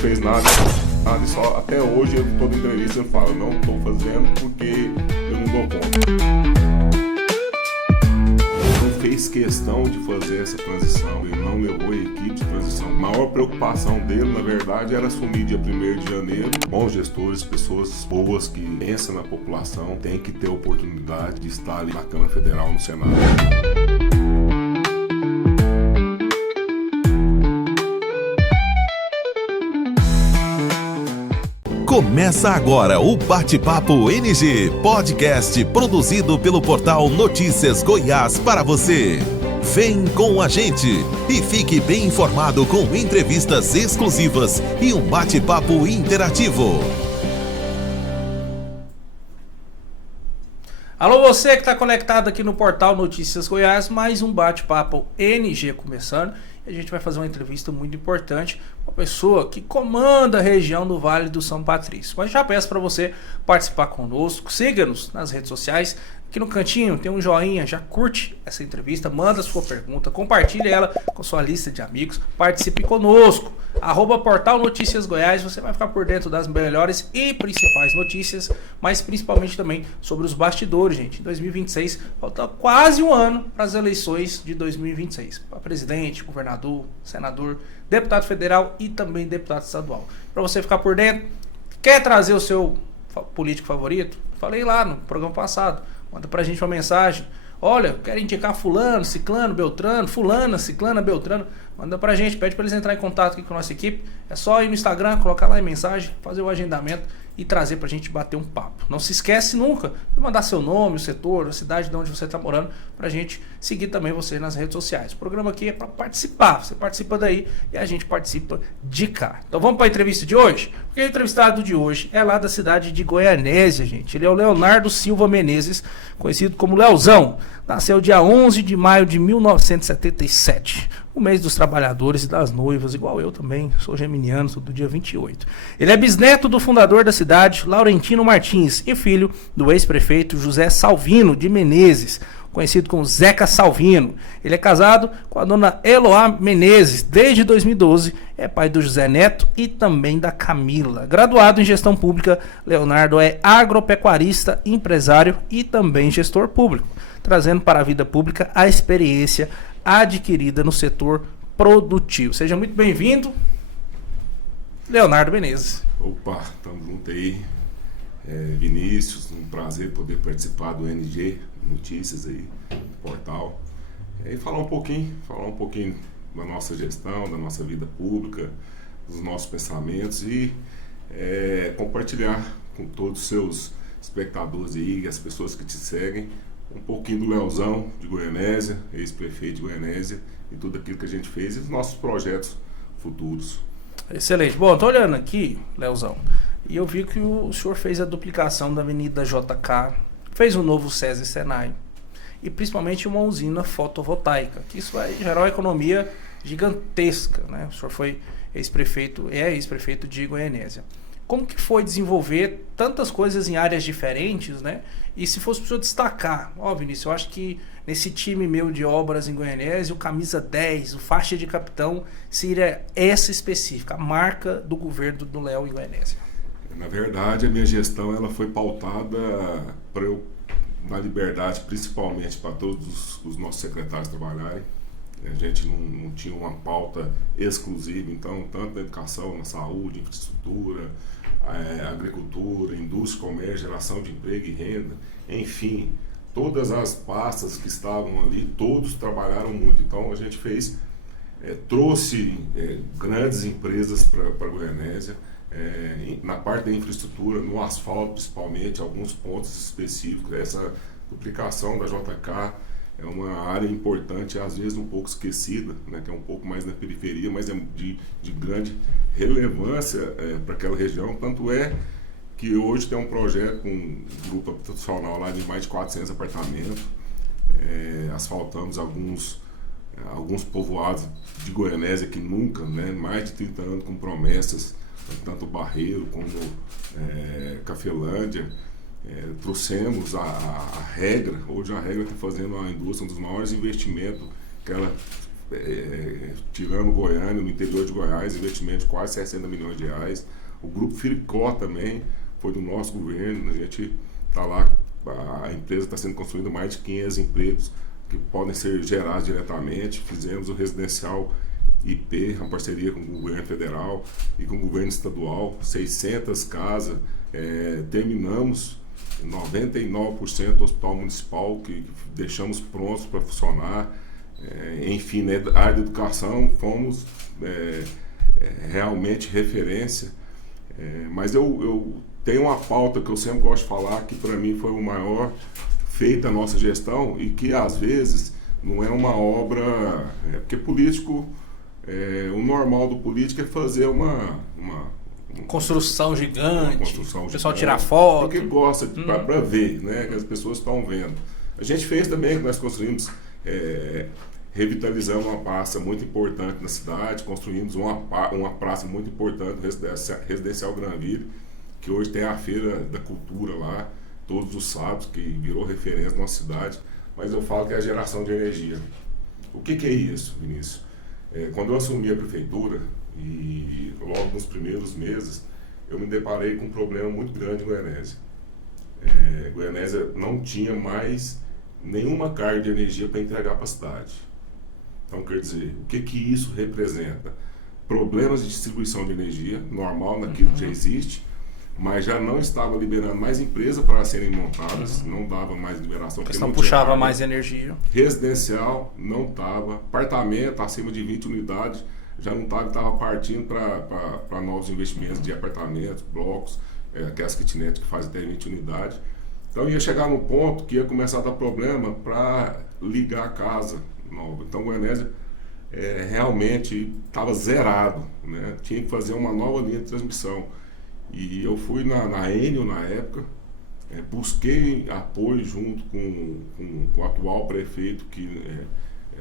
fez nada e só até hoje, toda entrevista eu falo, não estou fazendo porque eu não dou conta. Não fez questão de fazer essa transição, ele não levou a equipe de transição. A maior preocupação dele, na verdade, era assumir dia 1º de janeiro. Bons gestores, pessoas boas que pensam na população, têm que ter a oportunidade de estar ali na Câmara Federal, no Senado. Começa agora o Bate-Papo NG, podcast produzido pelo portal Notícias Goiás para você. Vem com a gente e fique bem informado com entrevistas exclusivas e um bate-papo interativo. Alô, você que está conectado aqui no portal Notícias Goiás, mais um Bate-Papo NG começando. A gente vai fazer uma entrevista muito importante com uma pessoa que comanda a região do Vale do São Patrício. Mas já peço para você participar conosco, siga-nos nas redes sociais. Aqui no cantinho tem um joinha, já curte essa entrevista, manda sua pergunta, compartilhe ela com sua lista de amigos, participe conosco. @portal Notícias Goiás, você vai ficar por dentro das melhores e principais notícias, mas principalmente também sobre os bastidores, gente. Em 2026, falta quase um ano para as eleições de 2026. Para presidente, governador, senador, deputado federal e também deputado estadual. Para você ficar por dentro, quer trazer o seu político favorito? Falei lá no programa passado. Manda pra gente uma mensagem. Olha, quero indicar fulano, ciclano, beltrano, fulana, ciclana, beltrano. Manda pra gente, pede pra eles entrar em contato aqui com a nossa equipe. É só ir no Instagram, colocar lá em mensagem, fazer o agendamento e trazer pra gente bater um papo. Não se esquece nunca de mandar seu nome, o setor, a cidade de onde você tá morando, pra gente seguir também você nas redes sociais. O programa aqui é pra participar. Você participa daí e a gente participa de cá. Então vamos pra entrevista de hoje? Porque o entrevistado de hoje é lá da cidade de Goianésia, gente. Ele é o Leonardo Silva Menezes, conhecido como Leozão. Nasceu dia 11 de maio de 1977. O mês dos trabalhadores e das noivas, igual eu também, sou geminiano, sou do dia 28. Ele é bisneto do fundador da cidade, Laurentino Martins, e filho do ex-prefeito José Salvino de Menezes, conhecido como Zeca Salvino. Ele é casado com a dona Eloá Menezes desde 2012, é pai do José Neto e também da Camila. Graduado em gestão pública, Leonardo é agropecuarista, empresário e também gestor público, trazendo para a vida pública a experiência adquirida no setor produtivo. Seja muito bem-vindo, Leonardo Menezes. Opa, estamos juntos aí. Vinícius, um prazer poder participar do NG Notícias aí, do portal. E falar um pouquinho da nossa gestão, da nossa vida pública, dos nossos pensamentos e compartilhar com todos os seus espectadores aí, as pessoas que te seguem, um pouquinho do Leozão de Goianésia, ex-prefeito de Goianésia, e tudo aquilo que a gente fez e os nossos projetos futuros. Excelente. Bom, estou olhando aqui, Leozão, e eu vi que o senhor fez a duplicação da Avenida JK, fez um novo SESI Senai, e principalmente uma usina fotovoltaica, que isso vai gerar uma economia gigantesca, né? O senhor foi ex-prefeito de Goianésia. Como que foi desenvolver tantas coisas em áreas diferentes, né? E se fosse para o senhor destacar, Vinícius, eu acho que nesse time meu de obras em Goianésia, o camisa 10, o faixa de capitão, seria essa específica, a marca do governo do Léo em Goianésia. Na verdade, a minha gestão ela foi pautada para eu dar liberdade, principalmente para todos os nossos secretários trabalharem. A gente não tinha uma pauta exclusiva, então, tanto na educação, na saúde, infraestrutura, agricultura, indústria, comércio, geração de emprego e renda, enfim, todas as pastas que estavam ali, todos trabalharam muito. Então, a gente trouxe grandes empresas para Goianésia, na parte da infraestrutura, no asfalto principalmente, alguns pontos específicos. Essa duplicação da JK é uma área importante, às vezes um pouco esquecida, né, que é um pouco mais na periferia, mas é de grande relevância para aquela região. Tanto é que hoje tem um projeto com um grupo habitacional lá de mais de 400 apartamentos. Asfaltamos alguns povoados de Goianésia que nunca, né, mais de 30 anos com promessas, tanto Barreiro como Cafelândia. Trouxemos a regra, hoje a regra está fazendo a indústria um dos maiores investimentos que ela tirando Goiânia, no interior de Goiás, investimento de quase 60 milhões de reais. O Grupo Firicó também foi do nosso governo, a gente está lá, a empresa está sendo construída mais de 500 empregos que podem ser gerados diretamente. Fizemos o residencial IP, uma parceria com o governo federal e com o governo estadual, 600 casas, terminamos 99% do hospital municipal que deixamos prontos para funcionar. Enfim, né, a área de educação fomos realmente referência. Mas eu tenho uma pauta que eu sempre gosto de falar, que para mim foi o maior feita a nossa gestão e que às vezes não é uma obra, porque político, o normal do político é fazer uma construção gigante, construção o pessoal gigante, tirar foto. porque gosta para ver, né, que as pessoas estão vendo. A gente fez também, que nós construímos, revitalizamos uma praça muito importante na cidade, construímos uma praça muito importante, Residencial Granville, que hoje tem a Feira da Cultura lá, todos os sábados, que virou referência na nossa cidade. Mas eu falo que é a geração de energia. O que é isso, Vinícius? Quando eu assumi a prefeitura, e logo nos primeiros meses, eu me deparei com um problema muito grande em Goianésia. Goianésia não tinha mais nenhuma carga de energia para entregar para a cidade. Então, quer dizer, o que isso representa? Problemas de distribuição de energia, normal naquilo que já existe, mas já não estava liberando mais empresas para serem montadas, não dava mais liberação. Porque não puxava mais energia. Residencial não estava, apartamento acima de 20 unidades já não estava partindo para novos investimentos de apartamentos, blocos, aquelas kitnets que fazem até 20 unidades. Então ia chegar no ponto que ia começar a dar problema para ligar a casa nova. Então Goianésia realmente estava zerado, né? Tinha que fazer uma nova linha de transmissão. E eu fui na Enel na época, busquei apoio junto com o atual prefeito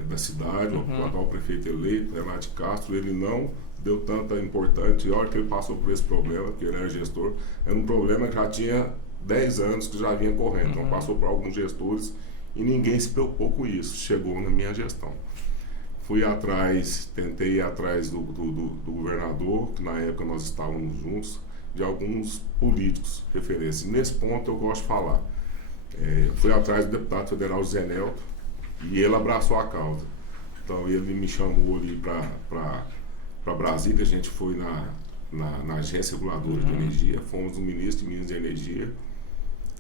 da cidade, o atual prefeito eleito, Renato Castro. Ele não deu tanta importância, e a hora que ele passou por esse problema, que ele era gestor, era um problema que já tinha 10 anos que já vinha correndo, então passou por alguns gestores e ninguém se preocupou com isso, chegou na minha gestão. Fui atrás, tentei ir atrás do governador, que na época nós estávamos juntos, de alguns políticos referência. Nesse ponto eu gosto de falar. Fui atrás do deputado federal Zé Nelto e ele abraçou a causa. Então ele me chamou ali para Brasília, a gente foi na agência reguladora de energia, fomos no ministro de Minas de Energia.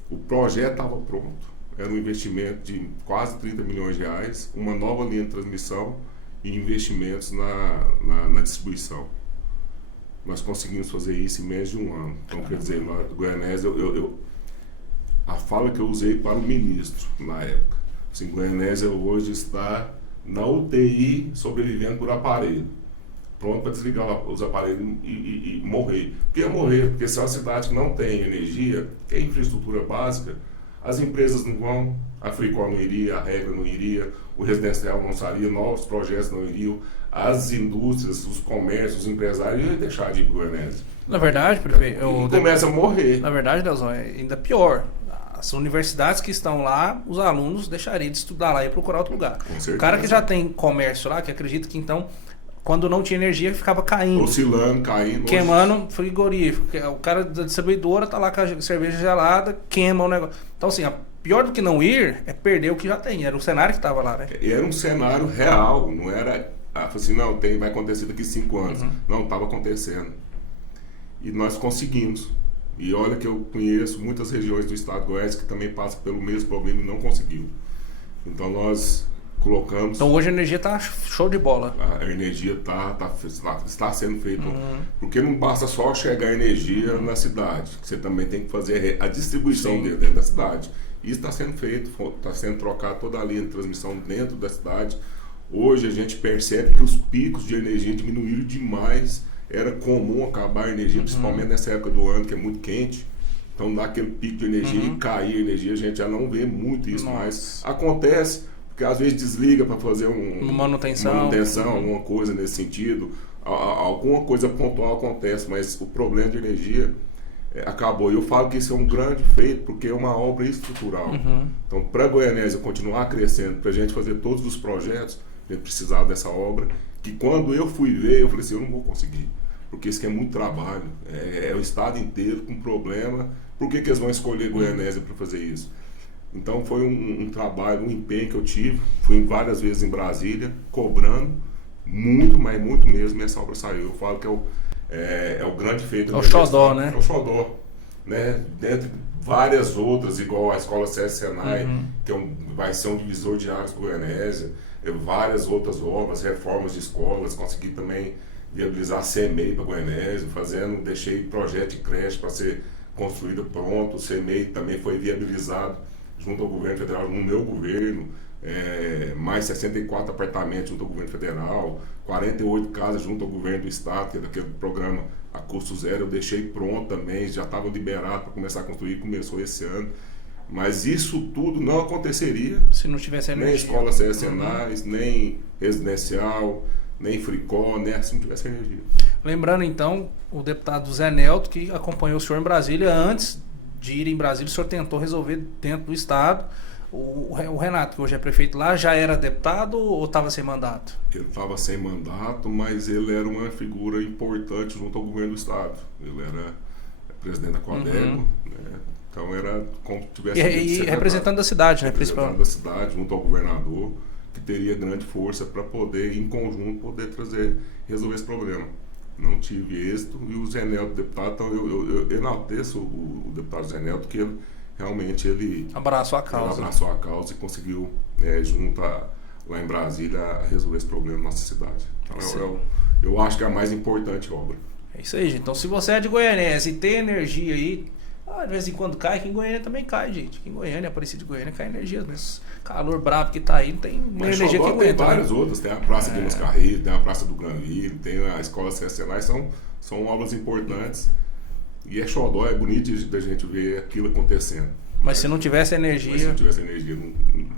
O projeto estava pronto, era um investimento de quase 30 milhões de reais, uma nova linha de transmissão e investimentos na distribuição. Nós conseguimos fazer isso em menos de um ano. Então, quer dizer, Goianésia, a fala que eu usei para o ministro na época, assim, Goianésia hoje está na UTI sobrevivendo por aparelho, pronto para desligar os aparelhos e morrer. Por que morrer? Porque se é uma cidade que não tem energia, que é infraestrutura básica, as empresas não vão, a Fricol não iria, a Regra não iria, o residencial não sairia, novos projetos não iriam, as indústrias, os comércios, os empresários iam deixar de ir para o Goianésia. Na verdade, prefeito, começa a morrer. Na verdade, Leozão, é ainda pior. As universidades que estão lá, os alunos deixariam de estudar lá e procurar outro lugar. Com certeza. O cara que já tem comércio lá, que acredita que então, quando não tinha energia, ficava caindo. Oscilando, caindo. Queimando frigorífico. O cara da distribuidora tá lá com a cerveja gelada, queima o negócio. Então, assim, pior do que não ir é perder o que já tem. Era o cenário que estava lá, né? Era um cenário real, não era assim, não, vai acontecer daqui 5 anos. Não, estava acontecendo. E nós conseguimos. E olha que eu conheço muitas regiões do estado de Goiás que também passam pelo mesmo problema e não conseguiu. Então nós colocamos... Então hoje a energia está show de bola. A energia está sendo feita. Porque não basta só chegar a energia na cidade. Você também tem que fazer a distribuição dentro da cidade. Isso está sendo feito, está sendo trocado toda a linha de transmissão dentro da cidade. Hoje a gente percebe que os picos de energia diminuíram demais. Era comum acabar a energia, principalmente nessa época do ano que é muito quente. Então dá aquele pico de energia e cair a energia, a gente já não vê muito isso mais. Acontece, porque às vezes desliga para fazer uma manutenção, alguma coisa nesse sentido. Alguma coisa pontual acontece, mas o problema de energia acabou. E eu falo que isso é um grande feito, porque é uma obra estrutural. Então, para a Goianésia continuar crescendo, para a gente fazer todos os projetos, a gente precisava dessa obra, que quando eu fui ver, eu falei assim, eu não vou conseguir, porque isso aqui é muito trabalho, é o estado inteiro com problema, por que eles vão escolher Goianésia para fazer isso? Então foi um trabalho, um empenho que eu tive, fui várias vezes em Brasília, cobrando muito, mas muito mesmo, e essa obra saiu. Eu falo que é o grande feito. É o xodó, né? É o xodó, né? Dentre várias outras, igual a Escola CS Senai, que vai ser um divisor de águas para Goianésia, várias outras obras, reformas de escolas, consegui também viabilizar a CEMEI para Goianésia, deixei projeto de creche para ser construído pronto, o CEMEI também foi viabilizado junto ao governo federal, no meu governo, mais 64 apartamentos junto ao governo federal, 48 casas junto ao governo do estado, que é daquele programa a custo zero, eu deixei pronto também, já estava liberado para começar a construir, começou esse ano. Mas isso tudo não aconteceria se não tivesse energia. Nem escola CSNAs, nem residencial, nem Fricó, né, se não tivesse energia. Lembrando então, o deputado Zé Nelto, que acompanhou o senhor em Brasília, antes de ir em Brasília, o senhor tentou resolver dentro do estado. O Renato, que hoje é prefeito lá, já era deputado ou estava sem mandato? Ele estava sem mandato, mas ele era uma figura importante junto ao governo do estado. Ele era presidente da Coadego, né? Então era como se tivesse... E representante da cidade, né? Representante da cidade, junto ao governador, que teria grande força para poder, em conjunto, resolver esse problema. Não tive êxito, e o Zé Nelto, deputado, então eu enalteço o deputado Zé Nelto, que ele realmente abraçou a causa. Ele abraçou a causa e conseguiu, junto lá em Brasília, a resolver esse problema na nossa cidade. Então eu acho que é a mais importante obra. É isso aí, gente. Então se você é de Goianésia e tem energia aí, de vez em quando cai, aqui em Goiânia também cai, gente. Aqui em Goiânia, Aparecida de Goiânia, cai energia mesmo. Calor brabo que tá aí, não tem energia que aguenta. Tem várias outras, tem a Praça de Mascarrilho, tem a Praça do Granville, tem a Escola CSNA, são obras importantes. E xodó, é bonito da gente ver aquilo acontecendo. Mas se não tivesse energia...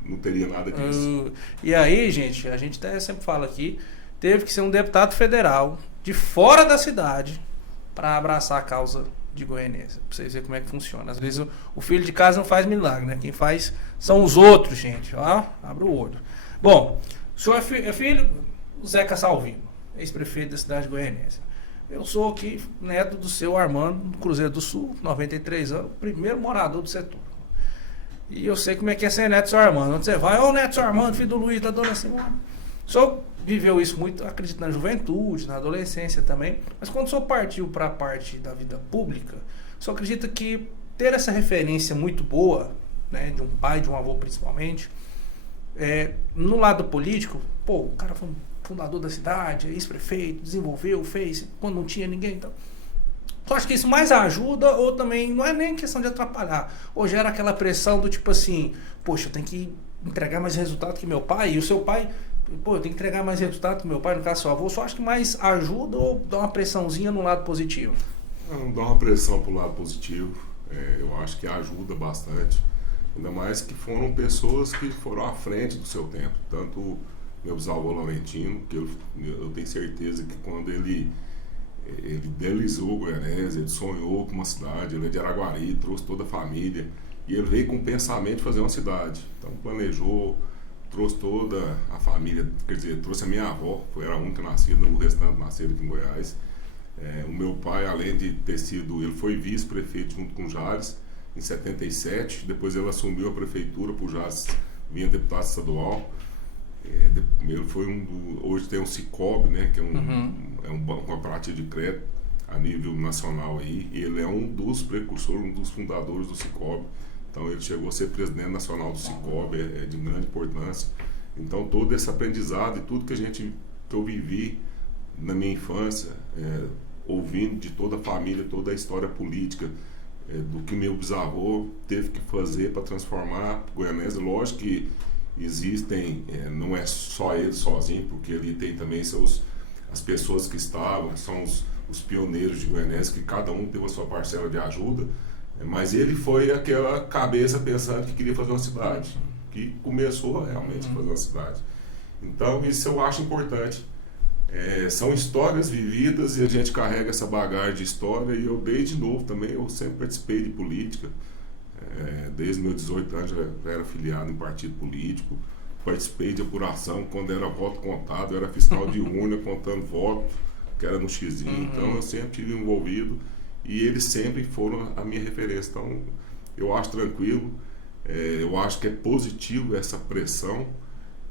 não teria nada disso. E aí, gente, a gente até sempre fala aqui, teve que ser um deputado federal de fora da cidade para abraçar a causa de Goianésia, pra vocês verem como é que funciona. Às vezes o filho de casa não faz milagre, né? Quem faz são os outros, gente. Ó, abre o olho. Bom, o senhor é filho do Zeca Salvino, ex-prefeito da cidade de Goianésia. Eu sou aqui neto do seu Armando, do Cruzeiro do Sul, 93 anos, primeiro morador do setor. E eu sei como é que é ser neto do seu Armando. Onde você vai, ô neto do seu Armando, filho do Luiz, da dona Simone. O senhor viveu isso muito, acredito, na juventude, na adolescência também. Mas quando o senhor partiu para a parte da vida pública, o senhor acredita que ter essa referência muito boa, né, de um pai, de um avô principalmente, no lado político, o cara foi um fundador da cidade, ex-prefeito, desenvolveu, fez, quando não tinha ninguém, então... Tu acha que isso mais ajuda ou também não é nem questão de atrapalhar? Ou gera aquela pressão do tipo assim, poxa, eu tenho que entregar mais resultado que meu pai, e o seu pai, eu tenho que entregar mais resultado que meu pai, no caso seu avô, só acha que mais ajuda ou dá uma pressãozinha no lado positivo? Não, dá uma pressão pro lado positivo, eu acho que ajuda bastante, ainda mais que foram pessoas que foram à frente do seu tempo, tanto meu bisavô Laurentino, que eu tenho certeza que quando ele idealizou Goianésia, ele sonhou com uma cidade, ele é de Araguari, trouxe toda a família, e ele veio com o pensamento de fazer uma cidade. Então planejou, trouxe toda a família, quer dizer, trouxe a minha avó, era a única nascida, o restante nasceram aqui em Goiás. O meu pai, além de ter sido, ele foi vice-prefeito junto com o Jales, em 77, depois ele assumiu a prefeitura, por Jales vinha deputado estadual. Ele foi hoje tem um Cicobi, né, que é um banco cooperativo de crédito a nível nacional aí, e ele é um dos precursores, um dos fundadores do Cicobi. Então ele chegou a ser presidente nacional do Cicobi, é de grande importância. Então todo esse aprendizado e tudo que eu vivi na minha infância, ouvindo de toda a família, toda a história política, do que meu bisavô teve que fazer para transformar Goianésia. Lógico que existem, não é só ele sozinho, porque ele tem também as pessoas que estavam, são os pioneiros de Goianésia, que cada um teve a sua parcela de ajuda, mas ele foi aquela cabeça pensando que queria fazer uma cidade, que começou realmente a fazer uma cidade. Então isso eu acho importante. São histórias vividas e a gente carrega essa bagagem de história, e eu desde novo também, eu sempre participei de política. Desde meus 18 anos já era filiado em partido político, participei de apuração quando era voto contado, eu era fiscal de urna contando voto, que era no xizinho. Então eu sempre estive envolvido e eles sempre foram a minha referência. Então eu acho tranquilo, eu acho que é positivo essa pressão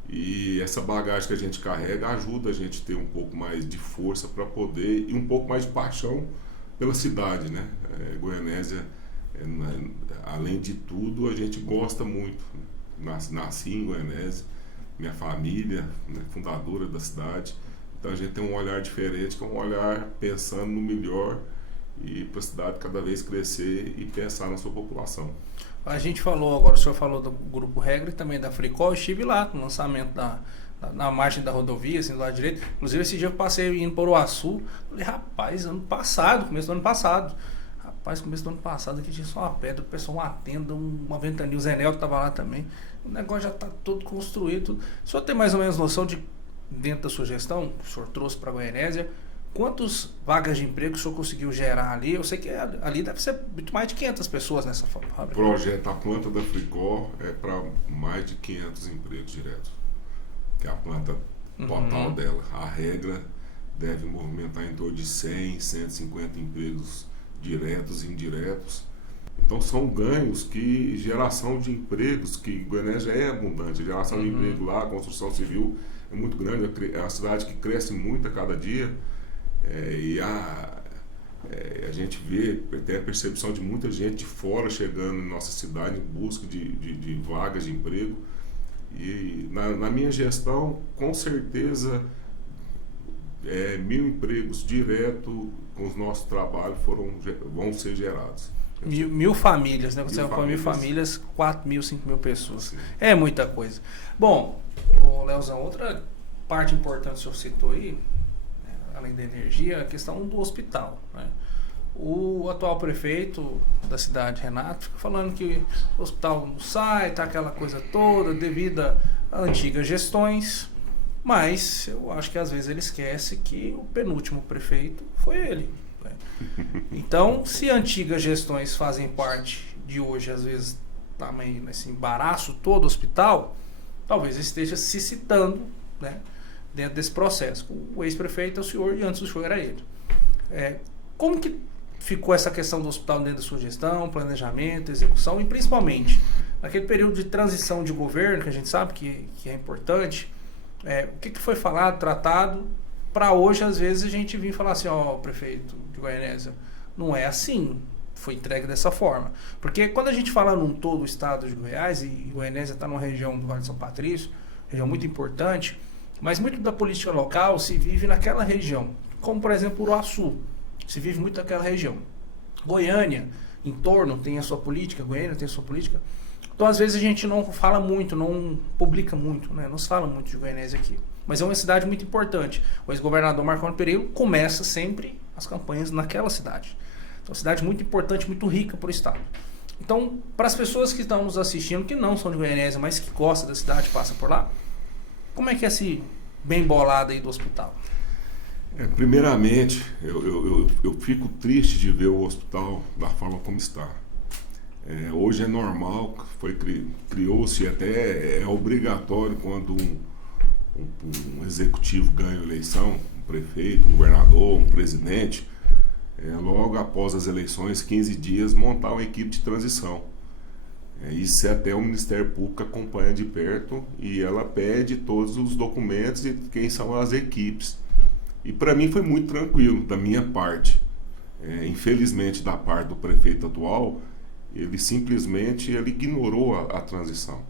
e essa bagagem que a gente carrega ajuda a gente a ter um pouco mais de força para poder e um pouco mais de paixão pela cidade, né? Goianésia, além de tudo, a gente gosta muito. Nasci em Goianésia, minha família, né, fundadora da cidade. Então a gente tem um olhar diferente, que é um olhar pensando no melhor e para a cidade cada vez crescer e pensar na sua população. A gente falou, agora o senhor falou do Grupo Regra e também da Fricol, eu estive lá no lançamento na margem da rodovia, assim, do lado direito. Inclusive esse dia eu passei indo para o Uruaçu, falei, rapaz, começo do ano passado, aqui tinha só uma pedra, o pessoal, uma tenda, uma ventania, o Zé Nelto estava lá também, o negócio já está todo construído. O senhor tem mais ou menos noção de, dentro da sua gestão, que o senhor trouxe para a Goianésia, quantas vagas de emprego o senhor conseguiu gerar ali? Eu sei que ali deve ser muito mais de 500 pessoas nessa fábrica. O projeto, a planta da Fricol é para mais de 500 empregos diretos, que é a planta total dela. A regra deve movimentar em torno de 100, 150 empregos diretos e indiretos. Então são ganhos que, geração de empregos, que Goianésia é abundante, geração de emprego lá, a construção civil é muito grande, é uma cidade que cresce muito a cada dia. E a gente vê, tem a percepção de muita gente de fora chegando em nossa cidade em busca de vagas de emprego. E na minha gestão, com certeza, 1.000 empregos direto com os nossos trabalhos vão ser gerados. 1.000 famílias, né? Você falou 1.000 famílias, 4.000, 5.000 pessoas. Sim. É muita coisa. Bom, Leozão, outra parte importante que o senhor citou aí, além da energia, a questão do hospital, né? O atual prefeito da cidade, Renato, fica falando que o hospital não sai, tá aquela coisa toda, devido a antigas gestões, mas eu acho que às vezes ele esquece que o penúltimo prefeito foi ele, né? Então, se antigas gestões fazem parte de hoje, às vezes, também nesse embaraço todo o hospital, talvez esteja se citando, né, dentro desse processo. O ex-prefeito é o senhor e antes do senhor era ele. Como que ficou essa questão do hospital dentro da sua gestão, planejamento, execução e principalmente naquele período de transição de governo, que a gente sabe que é importante, o que foi falado, tratado, para hoje às vezes a gente vir falar assim, prefeito de Goianésia, não é assim, foi entregue dessa forma. Porque quando a gente fala num todo o estado de Goiás, e Goianésia está numa região do Vale de São Patrício, região muito importante, mas muito da política local se vive naquela região, como por exemplo o Uruaçu, se vive muito naquela região. Goiânia, em torno, tem a sua política, Goiânia tem a sua política. Então às vezes a gente não fala muito, não publica muito, né? Não se fala muito de Goianésia aqui. Mas é uma cidade muito importante. O ex-governador Marconi Perillo começa sempre as campanhas naquela cidade. Então é uma cidade muito importante, muito rica para o estado. Então, para as pessoas que estão nos assistindo, que não são de Goianésia, mas que gostam da cidade, passam por lá, como é que é esse bem bolado aí do hospital? Primeiramente, eu fico triste de ver o hospital da forma como está. Hoje é normal, criou-se até, é obrigatório quando um executivo ganha a eleição, um prefeito, um governador, um presidente, logo após as eleições, 15 dias, montar uma equipe de transição. Isso até o Ministério Público acompanha de perto e ela pede todos os documentos e quem são as equipes. E para mim foi muito tranquilo, da minha parte. Infelizmente, da parte do prefeito atual, ele simplesmente ignorou a transição.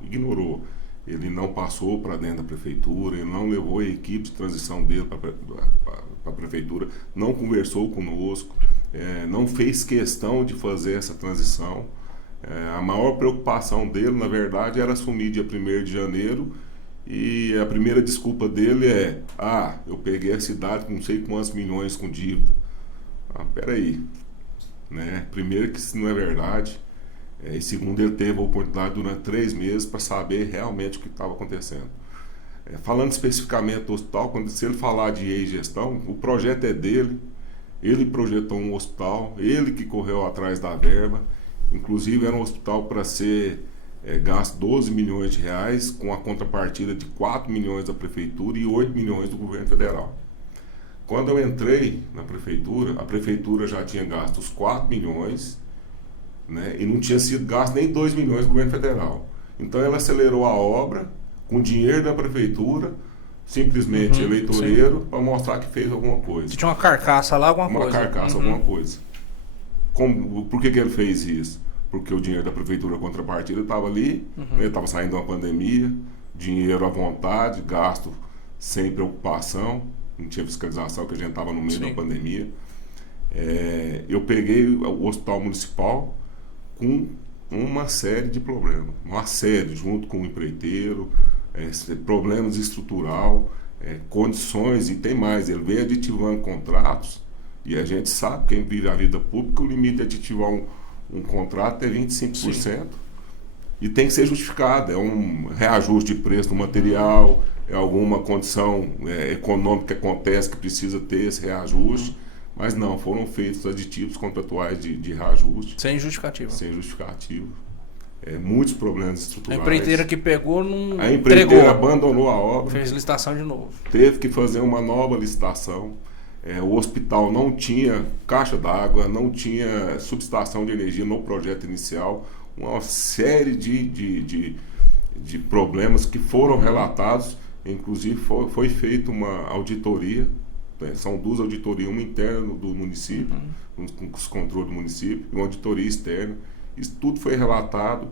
Ignorou. Ele não passou para dentro da prefeitura, ele não levou a equipe de transição dele para a prefeitura, não conversou conosco, não fez questão de fazer essa transição. A maior preocupação dele, na verdade, era assumir dia 1º de janeiro. E a primeira desculpa dele eu peguei a cidade com não sei quantos milhões com dívida. Peraí, né? Primeiro que isso não é verdade, e segundo ele teve a oportunidade durante 3 meses para saber realmente o que estava acontecendo. Falando especificamente do hospital, se ele falar de ex-gestão, o projeto é dele, ele projetou um hospital, ele que correu atrás da verba, inclusive era um hospital para ser gasto 12 milhões de reais com a contrapartida de 4 milhões da prefeitura e 8 milhões do governo federal. Quando eu entrei na prefeitura, a prefeitura já tinha gasto os 4 milhões, né, e não tinha sido gasto nem 2 milhões do governo federal. Então ela acelerou a obra com dinheiro da prefeitura, simplesmente eleitoreiro, para mostrar que fez alguma coisa. Tinha uma carcaça lá, alguma coisa. Uma carcaça, alguma coisa. Por que ele fez isso? Porque o dinheiro da prefeitura, a contrapartida, estava ali, estava saindo de uma pandemia, dinheiro à vontade, gasto sem preocupação, não tinha fiscalização, que a gente estava no meio da pandemia. Eu peguei o hospital municipal com uma série de problemas, junto com o empreiteiro, problemas estrutural, condições, e tem mais, ele veio aditivando contratos, e a gente sabe, quem vive a vida pública, o limite de aditivar um contrato é 25%. Sim. E tem que ser justificado, é um reajuste de preço do material, é alguma condição econômica que acontece que precisa ter esse reajuste, mas não, foram feitos aditivos contratuais de reajuste. Sem justificativa. Sem justificativa. Muitos problemas estruturais. A empreiteira que pegou não A empreiteira abandonou a obra. Fez licitação de novo. Teve que fazer uma nova licitação. O hospital não tinha caixa d'água, não tinha subestação de energia no projeto inicial. Uma série de problemas que foram relatados. Inclusive foi feita uma auditoria. São 2 auditorias, uma interna do município, com os controles do município, e uma auditoria externa. Isso tudo foi relatado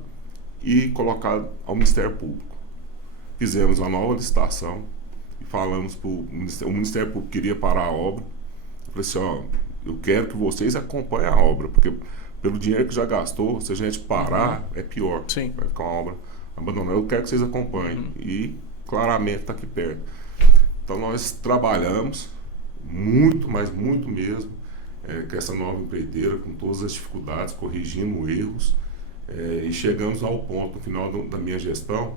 e colocado ao Ministério Público. Fizemos uma nova licitação e falamos para o Ministério Público queria parar a obra. Eu falei assim, eu quero que vocês acompanhem a obra, porque pelo dinheiro que já gastou, se a gente parar, é pior. Sim. Vai ficar uma obra abandonada. Eu quero que vocês acompanhem. E claramente está aqui perto. Então nós trabalhamos muito, mas muito mesmo, com essa nova empreiteira, com todas as dificuldades, corrigindo erros, e chegamos ao ponto, no final da minha gestão,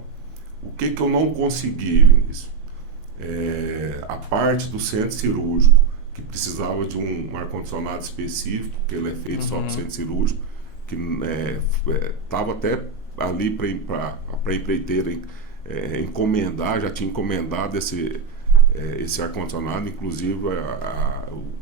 o que eu não consegui, Vinícius? A parte do centro cirúrgico, que precisava de um ar-condicionado específico, que ele é feito só para o centro cirúrgico, que estava até ali para a empreiteira encomendar, já tinha encomendado esse ar-condicionado, inclusive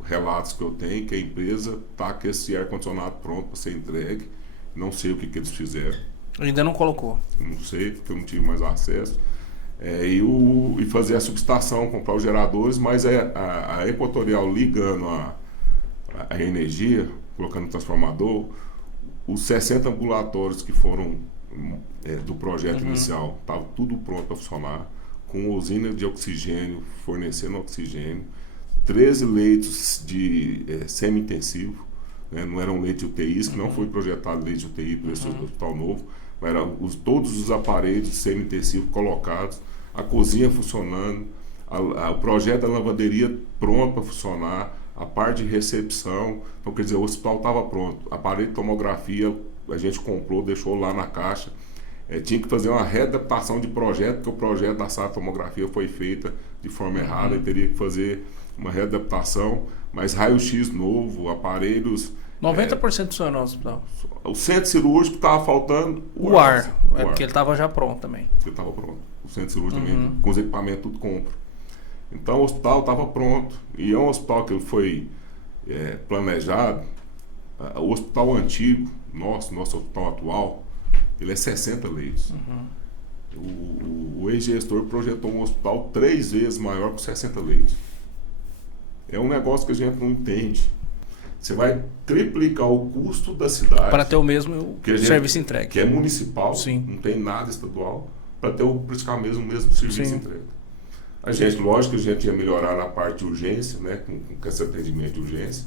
relatos que eu tenho que a empresa está com esse ar-condicionado pronto para ser entregue. Não sei o que eles fizeram. Ainda não colocou? Não sei, porque eu não tive mais acesso. E fazer a subestação, comprar os geradores, mas a Equatorial ligando a energia, colocando o transformador, os 60 ambulatórios que foram do projeto inicial, estava tudo pronto para funcionar, com usina de oxigênio, fornecendo oxigênio, 13 leitos de semi-intensivo, né? Não eram leitos de UTI, que não foi projetado leite de UTI para esse hospital novo, mas eram todos os aparelhos semi-intensivos colocados, a cozinha funcionando, o projeto da lavanderia pronto para funcionar, a parte de recepção. Então, quer dizer, o hospital estava pronto, aparelho de tomografia a gente comprou, deixou lá na caixa. Tinha que fazer uma readaptação de projeto, porque o projeto da sala de tomografia foi feita de forma errada, e teria que fazer uma readaptação, mas raio-x novo, aparelhos... 90% funcionou no hospital. O centro cirúrgico estava faltando o ar. Porque ele estava já pronto também. Ele estava pronto. O centro cirúrgico também, com os equipamentos, tudo compra. Então o hospital estava pronto. E é um hospital que ele foi planejado. O hospital antigo, nosso hospital atual, ele é 60 leitos. O ex-gestor projetou um hospital 3 vezes maior que 60 leitos. É um negócio que a gente não entende. Você vai triplicar o custo da cidade para ter o mesmo serviço entregue. Que é municipal, Sim. Não tem nada estadual, para ter praticamente o mesmo serviço entregue. A gente, lógico que a gente ia melhorar na parte de urgência, né, com esse atendimento de urgência,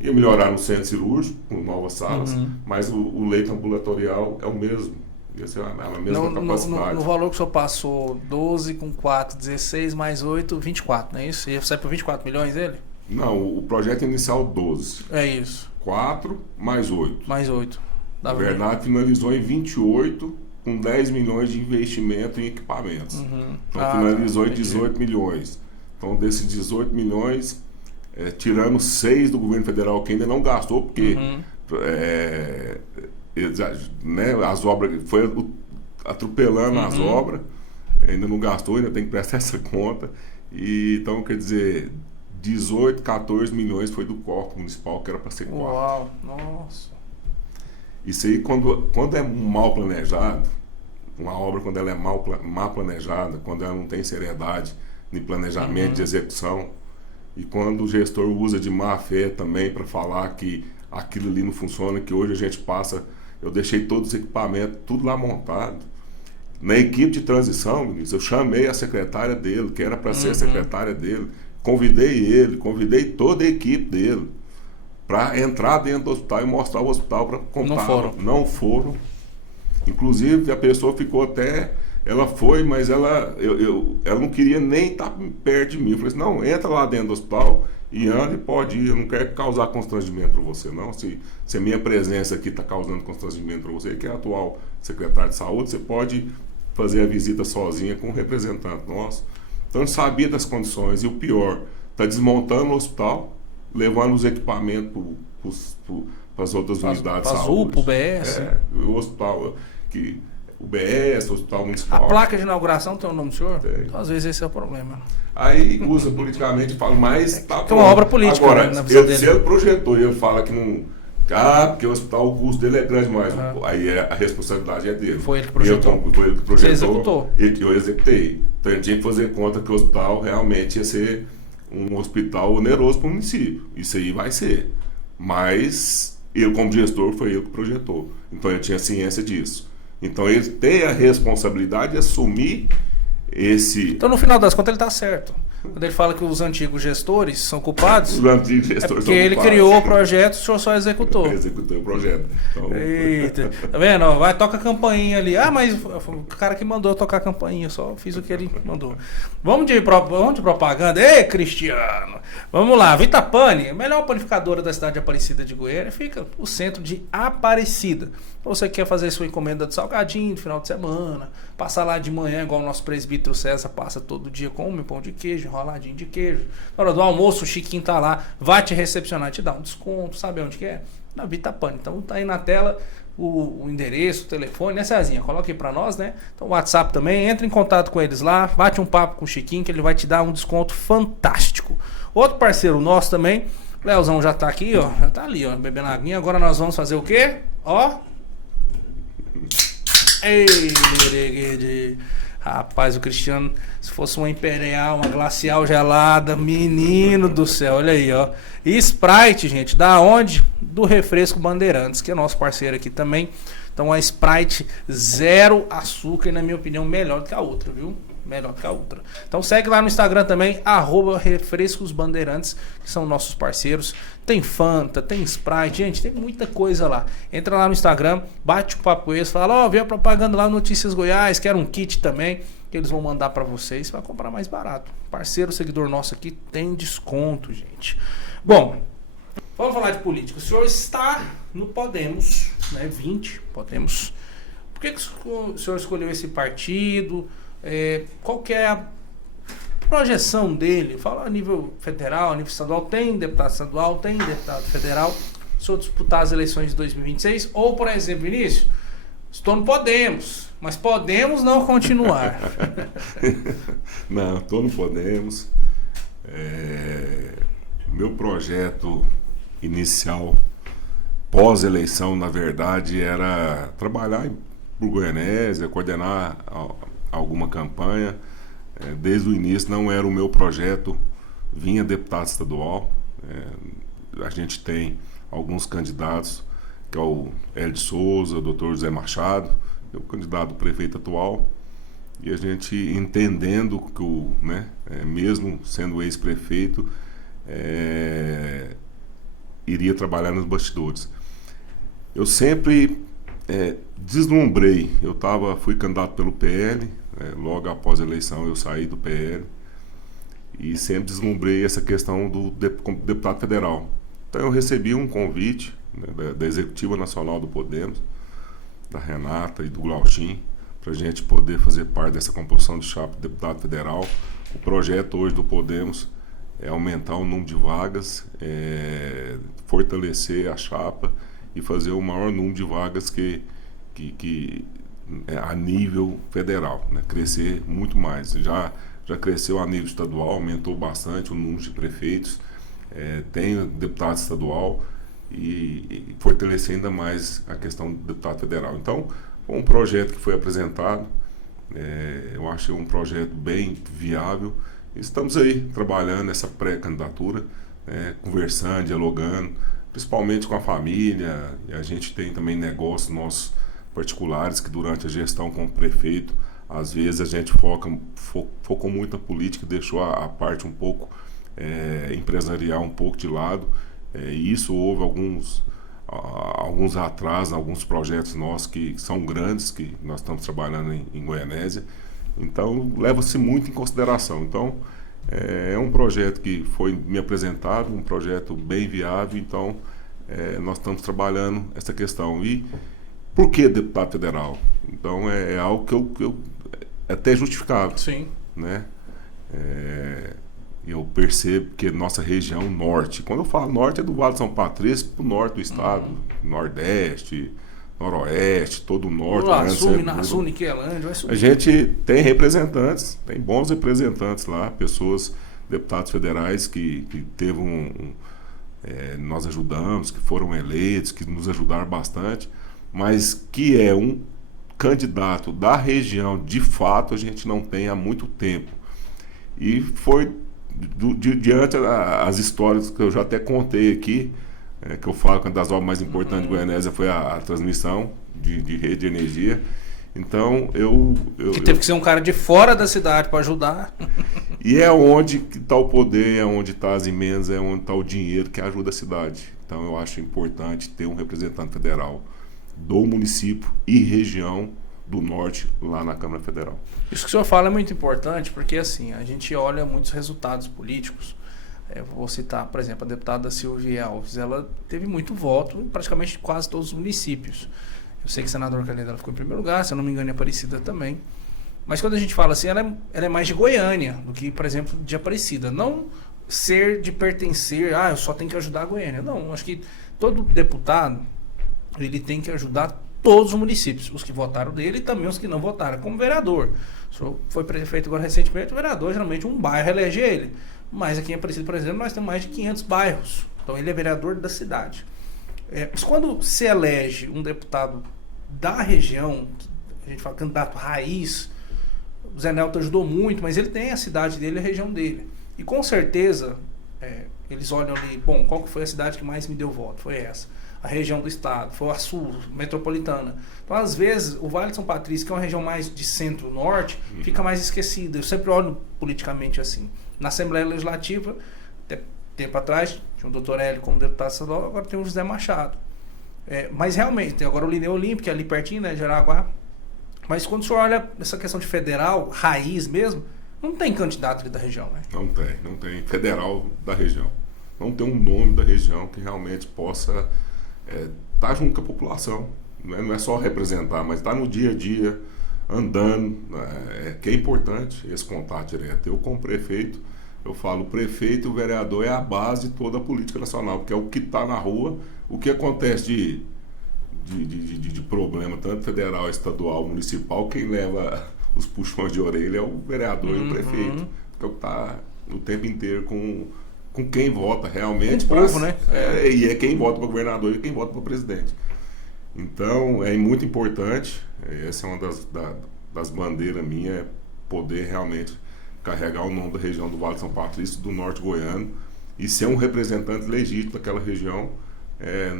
ia melhorar no centro cirúrgico, com novas salas, mas o leito ambulatorial é o mesmo. Ia ser a mesma capacidade. No valor que o senhor passou, 12 com 4, 16 mais 8, 24, não é isso? Ia sair por 24 milhões ele? Não, o projeto inicial 12. É isso. 4 mais 8. Mais 8. Na verdade, finalizou em 28, com 10 milhões de investimento em equipamentos. Então, finalizou em 18 milhões. Então, desses 18 milhões, tirando 6 do governo federal, que ainda não gastou, porque as obras... atropelando as obras, ainda não gastou, ainda tem que prestar essa conta. E, então, quer dizer, 18, 14 milhões foi do corpo municipal, que era para ser 4. Uau, nossa. Isso aí, quando é mal planejado, uma obra, quando ela é mal planejada, quando ela não tem seriedade de planejamento, de execução, e quando o gestor usa de má fé também para falar que aquilo ali não funciona, que hoje a gente passa, eu deixei todos os equipamentos, tudo lá montado. Na equipe de transição, ministro, eu chamei a secretária dele, que era para ser a secretária dele, convidei toda a equipe dele para entrar dentro do hospital e mostrar o hospital para contar. Não foram. Inclusive, a pessoa ficou até... Ela foi, mas ela não queria nem estar perto de mim. Eu falei assim, não, entra lá dentro do hospital e anda e pode ir. Eu não quero causar constrangimento para você, não. Se a minha presença aqui está causando constrangimento para você, que é a atual secretária de saúde, você pode fazer a visita sozinha com um representante nosso. Então, eu sabia das condições. E o pior, está desmontando o hospital, levando os equipamentos para as outras unidades de saúde. Para o BS. O hospital... O BS, o Hospital Municipal. A placa de inauguração tem o nome do senhor? Tem. Então, às vezes esse é o problema. Aí usa politicamente e fala, mas tá é uma obra política. Agora, né, na visão dele. Se ele projetou e ele fala que não... porque o hospital, o custo dele é grande mais. Aí a responsabilidade é dele. Foi ele que projetou. Foi ele que projetou. Você executou. Eu executei. Então ele tinha que fazer conta que o hospital realmente ia ser um hospital oneroso para o município. Isso aí vai ser. Mas eu, como gestor, foi eu que projetou. Então eu tinha ciência disso. Então ele tem a responsabilidade de assumir esse... Então no final das contas ele está certo. Quando ele fala que os antigos gestores são culpados, os antigos gestores porque ele criou o projeto, o senhor só executou. Eu executei o projeto. Então... Eita, tá vendo? Vai, toca a campainha ali. Ah, mas o cara que mandou eu tocar a campainha, eu só fiz o que ele mandou. Vamos de propaganda. Ei, Cristiano! Vamos lá, Vitapane, a melhor panificadora da cidade de Aparecida de Goiânia, fica no centro de Aparecida. Então você quer fazer sua encomenda de salgadinho no final de semana, passar lá de manhã, igual o nosso presbítero César passa todo dia, come pão de queijo, enroladinho de queijo. Na hora do almoço, o Chiquinho tá lá, vai te recepcionar, te dá um desconto, sabe onde que é? Na Vitapane. Então tá aí na tela o endereço, o telefone, né, Cezinha? Coloca aí pra nós, né? Então o WhatsApp também, entra em contato com eles lá, bate um papo com o Chiquinho que ele vai te dar um desconto fantástico. Outro parceiro nosso também, Leozão já tá aqui, ó, já tá ali, ó, bebendo aguinha. Agora nós vamos fazer o quê? Ó. Ei, rapaz, o Cristiano, se fosse uma imperial, uma glacial gelada, menino do céu, olha aí, ó. E Sprite, gente, da onde? Do Refresco Bandeirantes, que é nosso parceiro aqui também. Então a Sprite zero açúcar e, na minha opinião, melhor do que a outra, viu? Melhor que a outra. Então segue lá no Instagram também, @refrescosbandeirantes, que são nossos parceiros. Tem Fanta, tem Sprite, gente, tem muita coisa lá. Entra lá no Instagram, bate um papo com eles, fala, ó, vê a propaganda lá no Notícias Goiás, quero um kit também, que eles vão mandar pra vocês, você vai comprar mais barato. Parceiro, seguidor nosso aqui tem desconto, gente. Bom, vamos falar de política. O senhor está no Podemos, né, 20, Podemos. Por que o senhor escolheu esse partido? Qual que é a projeção dele? Fala a nível federal, a nível estadual. Tem deputado estadual, tem deputado federal. Se eu disputar as eleições de 2026, ou, por exemplo, Vinícius, estou no Podemos, mas podemos não continuar. Não, estou no Podemos. Meu projeto inicial, pós-eleição, na verdade, era trabalhar por Goianésia, coordenar alguma campanha. Desde o início não era o meu projeto, vinha deputado estadual. A gente tem alguns candidatos, que é o Hélio de Souza, o Dr. José Machado, é o candidato prefeito atual, e a gente entendendo que mesmo sendo ex-prefeito, iria trabalhar nos bastidores. Eu sempre deslumbrei, fui candidato pelo PL, logo após a eleição eu saí do PL, e sempre deslumbrei essa questão do deputado federal. Então eu recebi um convite, né, da Executiva Nacional do Podemos, da Renata e do Glauchin, para a gente poder fazer parte dessa composição de chapa de deputado federal. O projeto hoje do Podemos é aumentar o número de vagas, fortalecer a chapa e fazer o maior número de vagas que a nível federal, né? Crescer muito mais. Já cresceu a nível estadual, aumentou bastante o número de prefeitos, tem deputado estadual e fortalecer ainda mais a questão do deputado federal. Então, foi um projeto que foi apresentado, eu achei um projeto bem viável. Estamos aí trabalhando essa pré-candidatura, conversando, dialogando, principalmente com a família, e a gente tem também negócios nossos particulares que durante a gestão com o prefeito, às vezes a gente focou muito na política e deixou a parte um pouco empresarial um pouco de lado, e isso houve alguns atrasos, alguns projetos nossos que são grandes, que nós estamos trabalhando em Goianésia, então leva-se muito em consideração. Então é um projeto que foi me apresentado, um projeto bem viável, então nós estamos trabalhando essa questão. E por que deputado federal? Então é algo que eu é até justificável. Sim. Né? Eu percebo que nossa região norte, quando eu falo norte é do Vale de São Patrício para o norte do estado, nordeste, noroeste, todo o norte. Azul, Niquelândia. A gente tem representantes, tem bons representantes lá, pessoas, deputados federais que teve nós ajudamos, que foram eleitos, que nos ajudaram bastante, mas que é um candidato da região, de fato, a gente não tem há muito tempo. E foi diante das histórias que eu já até contei aqui, que eu falo que uma das obras mais importantes de Goianésia foi a transmissão de rede de energia. Então que teve que ser um cara de fora da cidade para ajudar. E é onde está o poder, é onde está as emendas, é onde está o dinheiro que ajuda a cidade. Então eu acho importante ter um representante federal do município e região do norte lá na Câmara Federal. Isso que o senhor fala é muito importante, porque assim, a gente olha muitos resultados políticos. Vou citar, por exemplo, a deputada Silvia Alves. Ela teve muito voto em praticamente quase todos os municípios. Eu sei que o senador Calenda ficou em primeiro lugar, se eu não me engano, é Aparecida também. Mas quando a gente fala assim, ela é mais de Goiânia do que, por exemplo, de Aparecida. Não ser de pertencer, eu só tenho que ajudar a Goiânia. Não, acho que todo deputado, ele tem que ajudar todos os municípios, os que votaram dele e também os que não votaram, como vereador. O senhor foi prefeito agora recentemente, o vereador, geralmente um bairro elege ele. Mas aqui em Aparecida, por exemplo, nós temos mais de 500 bairros. Então ele é vereador da cidade. Mas quando se elege um deputado da região, a gente fala candidato raiz, o Zé Nelton ajudou muito, mas ele tem a cidade dele, a região dele. E com certeza, eles olham ali, bom, qual que foi a cidade que mais me deu voto? Foi essa. A região do estado, foi a sul, metropolitana. Então, às vezes, o Vale de São Patrício, que é uma região mais de centro-norte, fica mais esquecida. Eu sempre olho politicamente assim. Na Assembleia Legislativa, tempo atrás, tinha o doutor Hélio como deputado estadual, agora tem o José Machado. Mas realmente, tem agora o Lineu Olímpico, ali pertinho, né, de Jaraguá. Mas quando o senhor olha essa questão de federal, raiz mesmo, não tem candidato ali da região, né? Não tem federal da região. Não tem um nome da região que realmente possa estar junto com a população. Não é só representar, mas estar no dia a dia, andando, que é importante esse contato direto. Eu, como prefeito, eu falo, o prefeito e o vereador é a base de toda a política nacional, porque é o que está na rua, o que acontece de problema, tanto federal, estadual, municipal, quem leva os puxões de orelha é o vereador e o prefeito, porque é o que está o tempo inteiro com quem vota realmente. O povo, né? E é quem vota para o governador e quem vota para o presidente. Então, é muito importante, essa é uma das bandeiras minhas, poder realmente carregar o nome da região do Vale de São Patrício, do norte goiano, e ser um representante legítimo daquela região,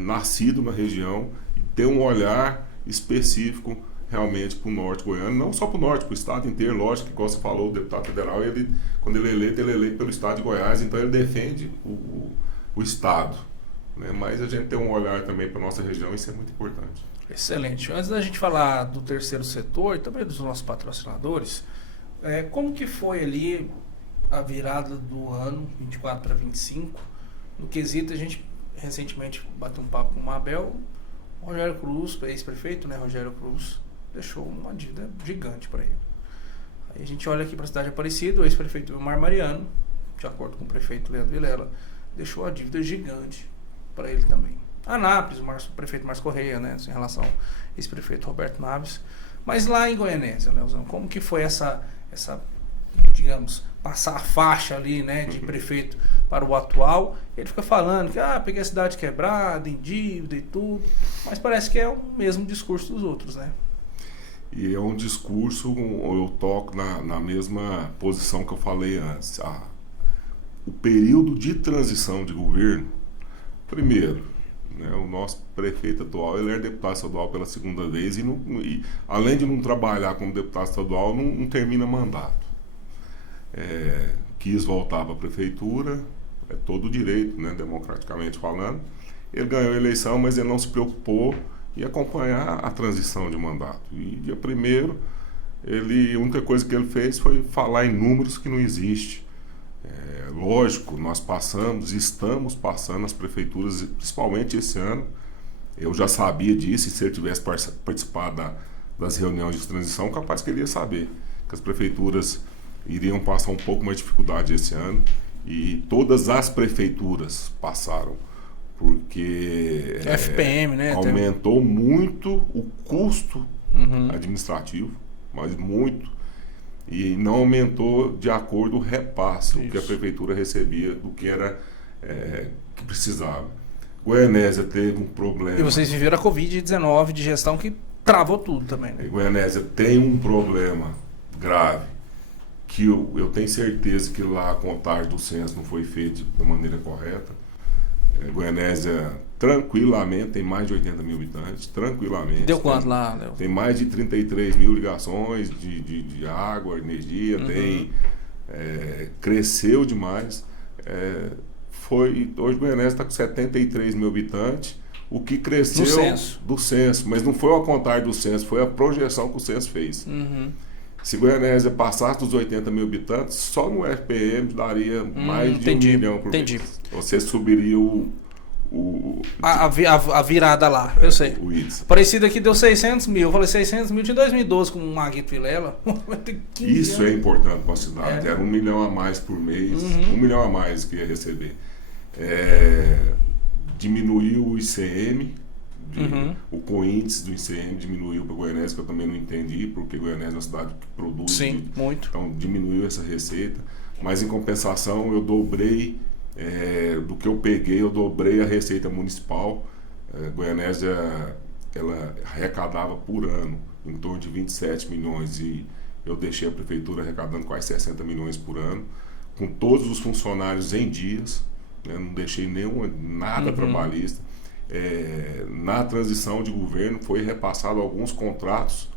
nascido na região, e ter um olhar específico realmente para o norte goiano, não só para o norte, para o estado inteiro, lógico que, como você falou, o deputado federal, quando ele é eleito pelo estado de Goiás, então ele defende o estado, né? Mas a gente tem um olhar também para a nossa região, isso é muito importante. Excelente. Antes da gente falar do terceiro setor e também dos nossos patrocinadores, como que foi ali a virada do ano 24 para 25? No quesito, a gente recentemente bateu um papo com o Mabel, Rogério Cruz, ex-prefeito, né, Rogério Cruz, deixou uma dívida gigante para ele. Aí a gente olha aqui para a cidade de Aparecida, o ex-prefeito Vilmar Mariano, de acordo com o prefeito Leandro Vilela, deixou a dívida gigante para ele também. Anápolis, o prefeito Márcio Correia, né, em relação ao ex-prefeito Roberto Naves. Mas lá em Goianésia, Leozão, como que foi essa digamos, passar a faixa ali, né, de prefeito para o atual? Ele fica falando que, peguei a cidade quebrada, em dívida e tudo, mas parece que é o mesmo discurso dos outros, né? E é um discurso, eu toco na mesma posição que eu falei antes. O período de transição de governo, primeiro, né, o nosso prefeito atual, ele é deputado estadual pela segunda vez e além de não trabalhar como deputado estadual, não termina mandato. Quis voltar para a prefeitura, é todo o direito, né, democraticamente falando. Ele ganhou a eleição, mas ele não se preocupou em acompanhar a transição de mandato. E dia primeiro, a única coisa que ele fez foi falar em números que não existem. Lógico, nós estamos passando as prefeituras, principalmente esse ano. Eu já sabia disso, e se ele tivesse participado das reuniões de transição, capaz que ele ia saber que as prefeituras iriam passar um pouco mais de dificuldade esse ano, e todas as prefeituras passaram, porque FPM, né, aumentou muito o custo administrativo, mas muito, e não aumentou de acordo o repasse o que a prefeitura recebia do que era que precisava. Goianésia teve um problema. E vocês viveram a Covid-19 de gestão que travou tudo também, né? Goianésia tem um problema grave, que eu tenho certeza que lá a contagem do censo não foi feita da maneira correta. Goianésia, tranquilamente, tem mais de 80 mil habitantes, tranquilamente. Deu quanto lá, Léo? Tem mais de 33 mil ligações de água, energia, cresceu demais. Hoje Goianésia está com 73 mil habitantes, o que cresceu do censo, mas não foi a contagem do censo, foi a projeção que o censo fez. Se Goianésia passasse dos 80 mil habitantes, só no FPM daria mais de 1 milhão por mês. Você subiria a virada lá, eu sei. O índice. Parecido aqui deu 600 mil. Eu falei 600 mil de 2012 com o Maguito Vilela. Isso é importante para a cidade. Era 1 milhão a mais por mês, 1 milhão a mais que ia receber. Diminuiu o ICM. O coíndice do ICM diminuiu para Goianésia, que eu também não entendi, porque Goianésia é uma cidade que produz. Sim, muito. Então diminuiu essa receita, mas em compensação eu dobrei, do que eu peguei, eu dobrei a receita municipal. Goianésia, ela arrecadava por ano em torno de 27 milhões e eu deixei a prefeitura arrecadando quase 60 milhões por ano, com todos os funcionários em dias, né? Não deixei nada trabalhista. Na transição de governo foi repassado alguns contratos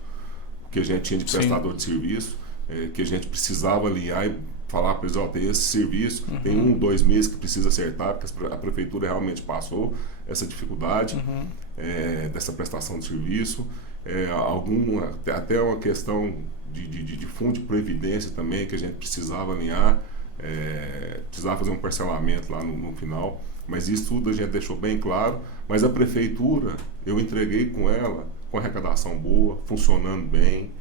que a gente tinha de prestador de serviço, que a gente precisava alinhar e falar para eles, tem esse serviço, tem 1, 2 meses que precisa acertar, porque a prefeitura realmente passou essa dificuldade dessa prestação de serviço, até uma questão de fundo de previdência também, que a gente precisava alinhar, precisava fazer um parcelamento lá no final. Mas isso tudo a gente deixou bem claro. Mas a prefeitura, eu entreguei com ela, com arrecadação boa, funcionando bem.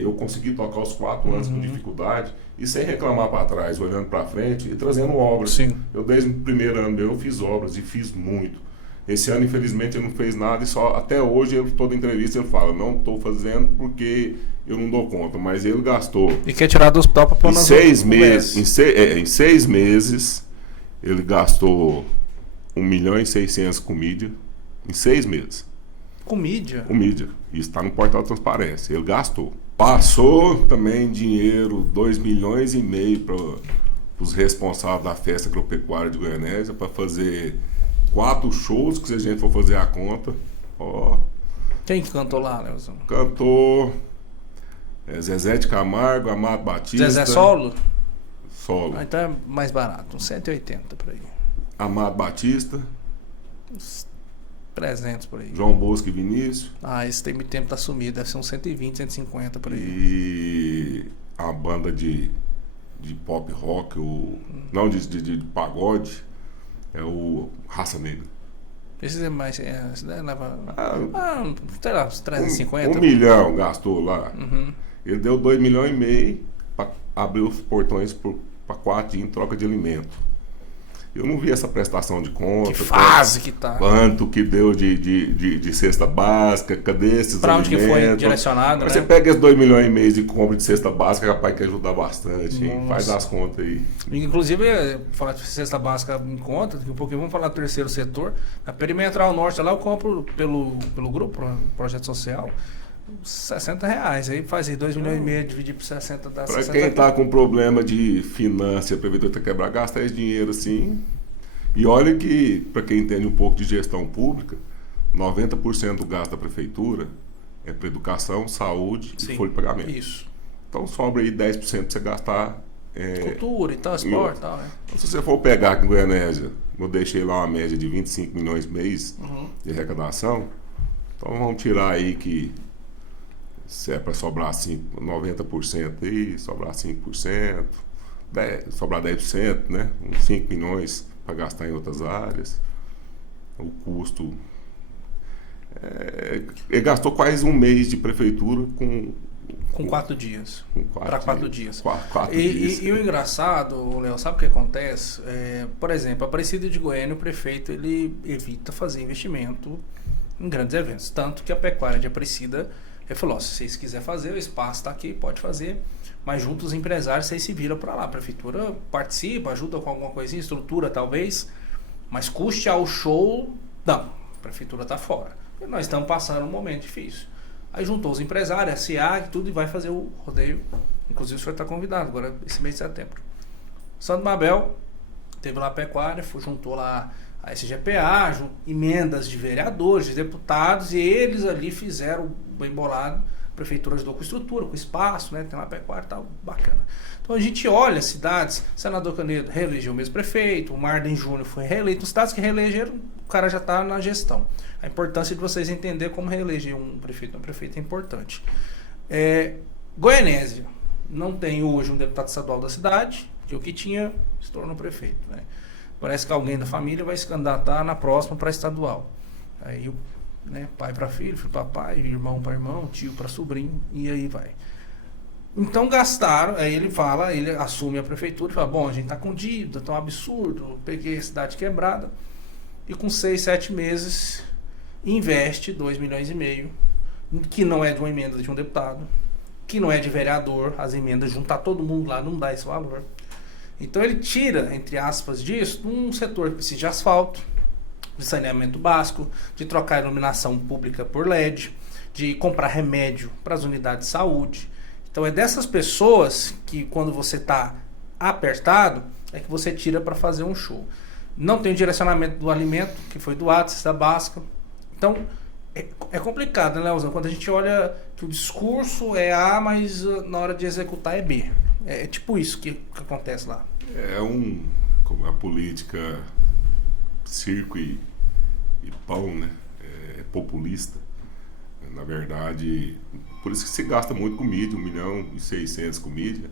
Eu consegui tocar os 4 anos com dificuldade e sem reclamar para trás, olhando para frente e trazendo obras. Sim. Eu desde o primeiro ano eu fiz obras e fiz muito. Esse ano, infelizmente, ele não fez nada e só até hoje, toda entrevista ele fala, não estou fazendo porque eu não dou conta, mas ele gastou. E quer tirar do hospital para pôr nas outras meses. Em 6 meses, ele gastou 1.600.000 com mídia, em 6 meses. Com mídia? Com mídia. Isso está no portal de transparência. Ele gastou. Passou também dinheiro, 2,5 milhões para os responsáveis da festa agropecuária de Goianésia para fazer 4 shows, que se a gente for fazer a conta, Quem que cantou lá, Leozão? Cantou Zezé de Camargo, Amado Batista. Zezé solo? Solo. Então é mais barato, uns 180 por aí. Amado Batista. Uns 300 por aí. João Bosco e Vinícius. Esse tem muito tempo, tá sumido, deve ser uns 120, 150 por aí. E a banda de pop rock, não de pagode, é o Raça Negra. Esse é mais. Esse leva. Sei lá, uns 350. 1 milhão gastou lá. Ele deu 2,5 milhões para abrir os portões para 4 em troca de alimento. Eu não vi essa prestação de conta. Que fase que tá. Quanto que deu de cesta básica, cadê esses pra onde alimentos? que foi direcionado, Mas né? você pega esses 2 milhões e meio de compra de cesta básica, capaz que ajudar bastante, hein? Nossa. Faz as contas aí. Inclusive, falar de cesta básica em conta, daqui a pouquinho vamos falar do terceiro setor. Na Perimetral Norte, lá eu compro pelo grupo, Projeto Social, R$60. Aí faz aí 2 milhões e meio, dividir por 60 dá Para 60. quem está com problema de finança, a prefeitura está quebrar, gasta esse dinheiro assim. E olha que, para quem entende um pouco de gestão pública, 90% do gasto da prefeitura é para educação, saúde e folha de pagamento. Isso. Então sobra aí 10% para você gastar. Cultura e tal, esporte e tal. Então, se você for pegar aqui em Goianésia, eu deixei lá uma média de 25 milhões mês de arrecadação. Então vamos tirar aí que se é para sobrar 90% aí, sobrar 5%, sobrar 10%, né? Uns 5 milhões para gastar em outras áreas. O custo. Ele gastou quase um mês de prefeitura com 4 dias. Para 4 dias. 4 dias. E o engraçado, Léo, sabe o que acontece? Por exemplo, a Aparecida de Goiânia, o prefeito ele evita fazer investimento em grandes eventos. Tanto que a pecuária de Aparecida, ele falou, se vocês quiserem fazer, o espaço está aqui, pode fazer. Mas junto os empresários, vocês se viram para lá. A prefeitura participa, ajuda com alguma coisinha, estrutura talvez. Mas custe ao show, não. A prefeitura está fora. E nós estamos passando um momento difícil. Aí juntou os empresários, a SEAG, tudo, e vai fazer o rodeio. Inclusive o senhor está convidado agora, esse mês de setembro. Santo Mabel, teve lá a pecuária, juntou lá a SGPA, emendas de vereadores, de deputados, e eles ali fizeram bem bolado. A prefeitura ajudou com estrutura, com espaço, né? Tem lá a pecuária e tal, bacana. Então a gente olha cidades, Senador Canedo reelegeu o mesmo prefeito, o Marden Júnior foi reeleito, cidades que reelegeram, o cara já está na gestão. A importância de vocês entenderem como reeleger um prefeito é importante. Goianésia não tem hoje um deputado estadual da cidade, que o que tinha se tornou prefeito, né? Parece que alguém da família vai se candidatar na próxima para estadual. Aí, né, pai para filho, filho para pai, irmão para irmão, tio para sobrinho, e aí vai. Então gastaram, aí ele assume a prefeitura e fala, bom, a gente tá com dívida, tá um absurdo, peguei a cidade quebrada, e com 6, 7 meses investe 2 milhões e meio, que não é de uma emenda de um deputado, que não é de vereador, as emendas, juntar todo mundo lá não dá esse valor. Então ele tira, entre aspas, disso, um setor que precisa de asfalto, de saneamento básico, de trocar a iluminação pública por LED, de comprar remédio para as unidades de saúde. Então é dessas pessoas que quando você está apertado, é que você tira para fazer um show. Não tem o direcionamento do alimento, que foi doado, cesta básica. Então é complicado, né, Leozão? Quando a gente olha que o discurso é A, mas na hora de executar é B. É tipo isso que acontece lá. Como a política circo e pão, né? É populista. Na verdade, por isso que se gasta muito com mídia, 1.600.000 com mídia,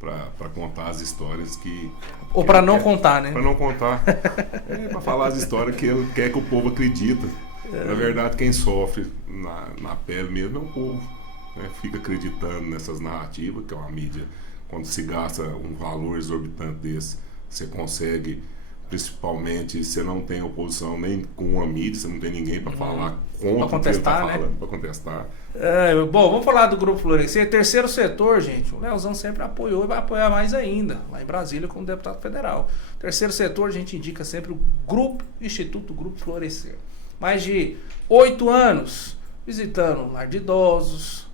para contar as histórias que... Ou para não contar, né? Para não contar. Para falar as histórias que ele quer que o povo acredita. Na verdade, quem sofre na pele mesmo é o povo. Né? Fica acreditando nessas narrativas, que é uma mídia. Quando se gasta um valor exorbitante desse, você consegue, principalmente, você não tem oposição nem com uma mídia, você não tem ninguém para falar contra o que ele está falando, para contestar. Bom, vamos falar do Grupo Florescer. Terceiro setor, gente, o Leozão sempre apoiou e vai apoiar mais ainda, lá em Brasília, como deputado federal. Terceiro setor, a gente indica sempre o Instituto Grupo Florescer. Mais de 8 anos visitando lar de idosos,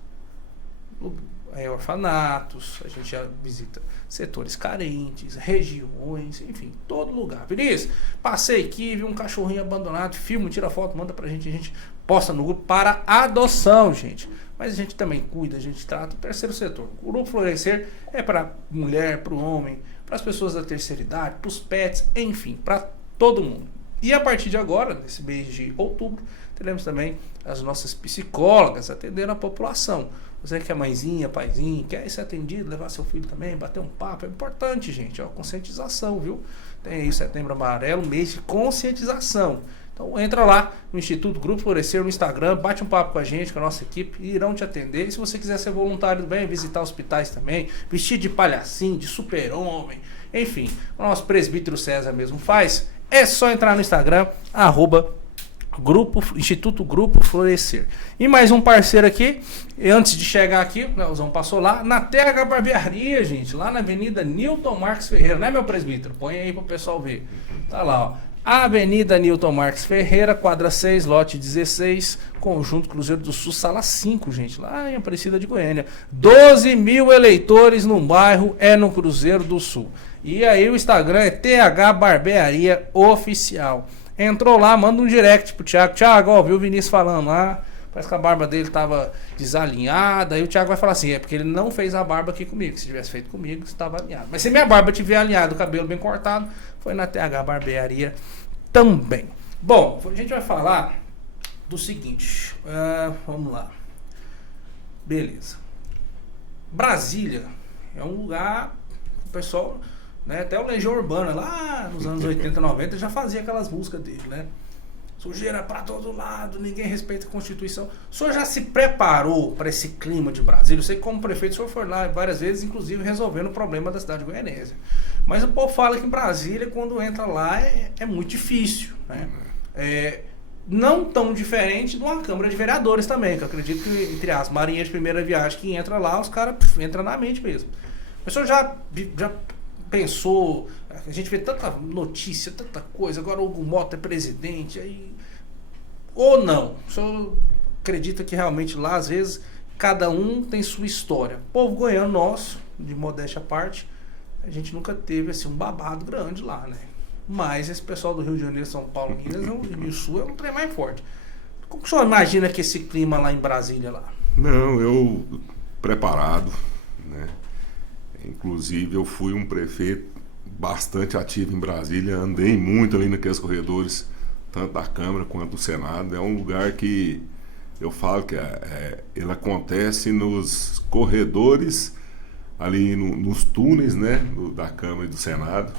orfanatos, a gente já visita setores carentes, regiões, enfim, todo lugar. Vinícius, passei aqui, vi um cachorrinho abandonado, filma, tira foto, manda pra gente, a gente posta no grupo para adoção, gente. Mas a gente também cuida, a gente trata o terceiro setor. O Grupo Florescer é para mulher, para o homem, para as pessoas da terceira idade, para os pets, enfim, para todo mundo. E a partir de agora, nesse mês de outubro, teremos também as nossas psicólogas atendendo a população. Você que é mãezinha, paizinho, quer ser atendido, levar seu filho também, bater um papo, é importante, gente, conscientização, viu? Tem aí Setembro Amarelo, mês de conscientização. Então entra lá no Instituto Grupo Florescer no Instagram, bate um papo com a gente, com a nossa equipe, irão te atender. E se você quiser ser voluntário, vem visitar hospitais também, vestir de palhacinho, de super-homem, enfim, o nosso presbítero César mesmo faz, é só entrar no Instagram, Instituto Grupo Florescer. E mais um parceiro aqui, antes de chegar aqui, o Leozão passou lá, na TH Barbearia, gente, lá na Avenida Newton Marques Ferreira, né, meu presbítero? Põe aí pro pessoal ver. Tá lá, ó. Avenida Newton Marques Ferreira, quadra 6, lote 16, Conjunto Cruzeiro do Sul, sala 5, gente, lá em Aparecida de Goiânia. 12 mil eleitores no bairro, é no Cruzeiro do Sul. E aí o Instagram é TH Barbearia Oficial. Entrou lá, manda um direct pro Thiago. Thiago, ó, viu o Vinícius falando lá. Parece que a barba dele tava desalinhada. Aí o Thiago vai falar assim, é porque ele não fez a barba aqui comigo. Se tivesse feito comigo, estava alinhado. Mas se minha barba tiver alinhado, o cabelo bem cortado, foi na TH Barbearia também. Bom, a gente vai falar do seguinte. Vamos lá. Beleza. Brasília é um lugar, o pessoal... Né? Até o Legião Urbana, lá nos anos 80, 90, já fazia aquelas músicas dele, né? Sujeira pra todo lado, ninguém respeita a Constituição. O senhor já se preparou para esse clima de Brasília? Eu sei que como prefeito o senhor foi lá várias vezes, inclusive resolvendo o problema da cidade goianésia. Mas o povo fala que em Brasília, quando entra lá, é muito difícil, né? Não tão diferente de uma Câmara de Vereadores também, que eu acredito que, entre as marinhas de primeira viagem que entra lá, os caras entram na mente mesmo. O senhor já pensou, a gente vê tanta notícia, tanta coisa, agora o Hugo Mota é presidente, aí, ou não? O senhor acredita que realmente lá, às vezes, cada um tem sua história? O povo goiano nosso, de modéstia à parte, a gente nunca teve assim, um babado grande lá, né? Mas esse pessoal do Rio de Janeiro, São Paulo, Minas e o Sul é um trem mais forte. Como que o senhor imagina que esse clima lá em Brasília lá? Não, eu preparado, né? Inclusive eu fui um prefeito bastante ativo em Brasília, andei muito ali naqueles corredores, tanto da Câmara quanto do Senado. É um lugar que eu falo que ele acontece nos corredores, ali nos túneis, né, da Câmara e do Senado,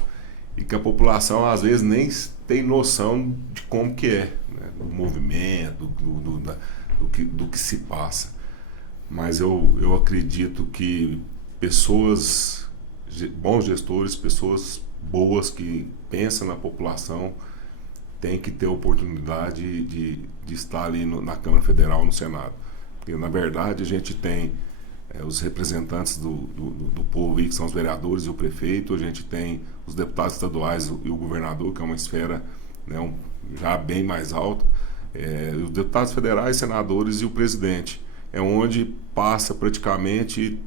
e que a população às vezes nem tem noção de como que é, né, do movimento, do que se passa. Mas eu acredito que bons gestores, pessoas boas que pensam na população, têm que ter a oportunidade de estar ali na Câmara Federal, no Senado. Porque, na verdade, a gente tem os representantes do povo aí, que são os vereadores e o prefeito, a gente tem os deputados estaduais e o governador, que é uma esfera, né, já bem mais alta, os deputados federais, senadores e o presidente. É onde passa praticamente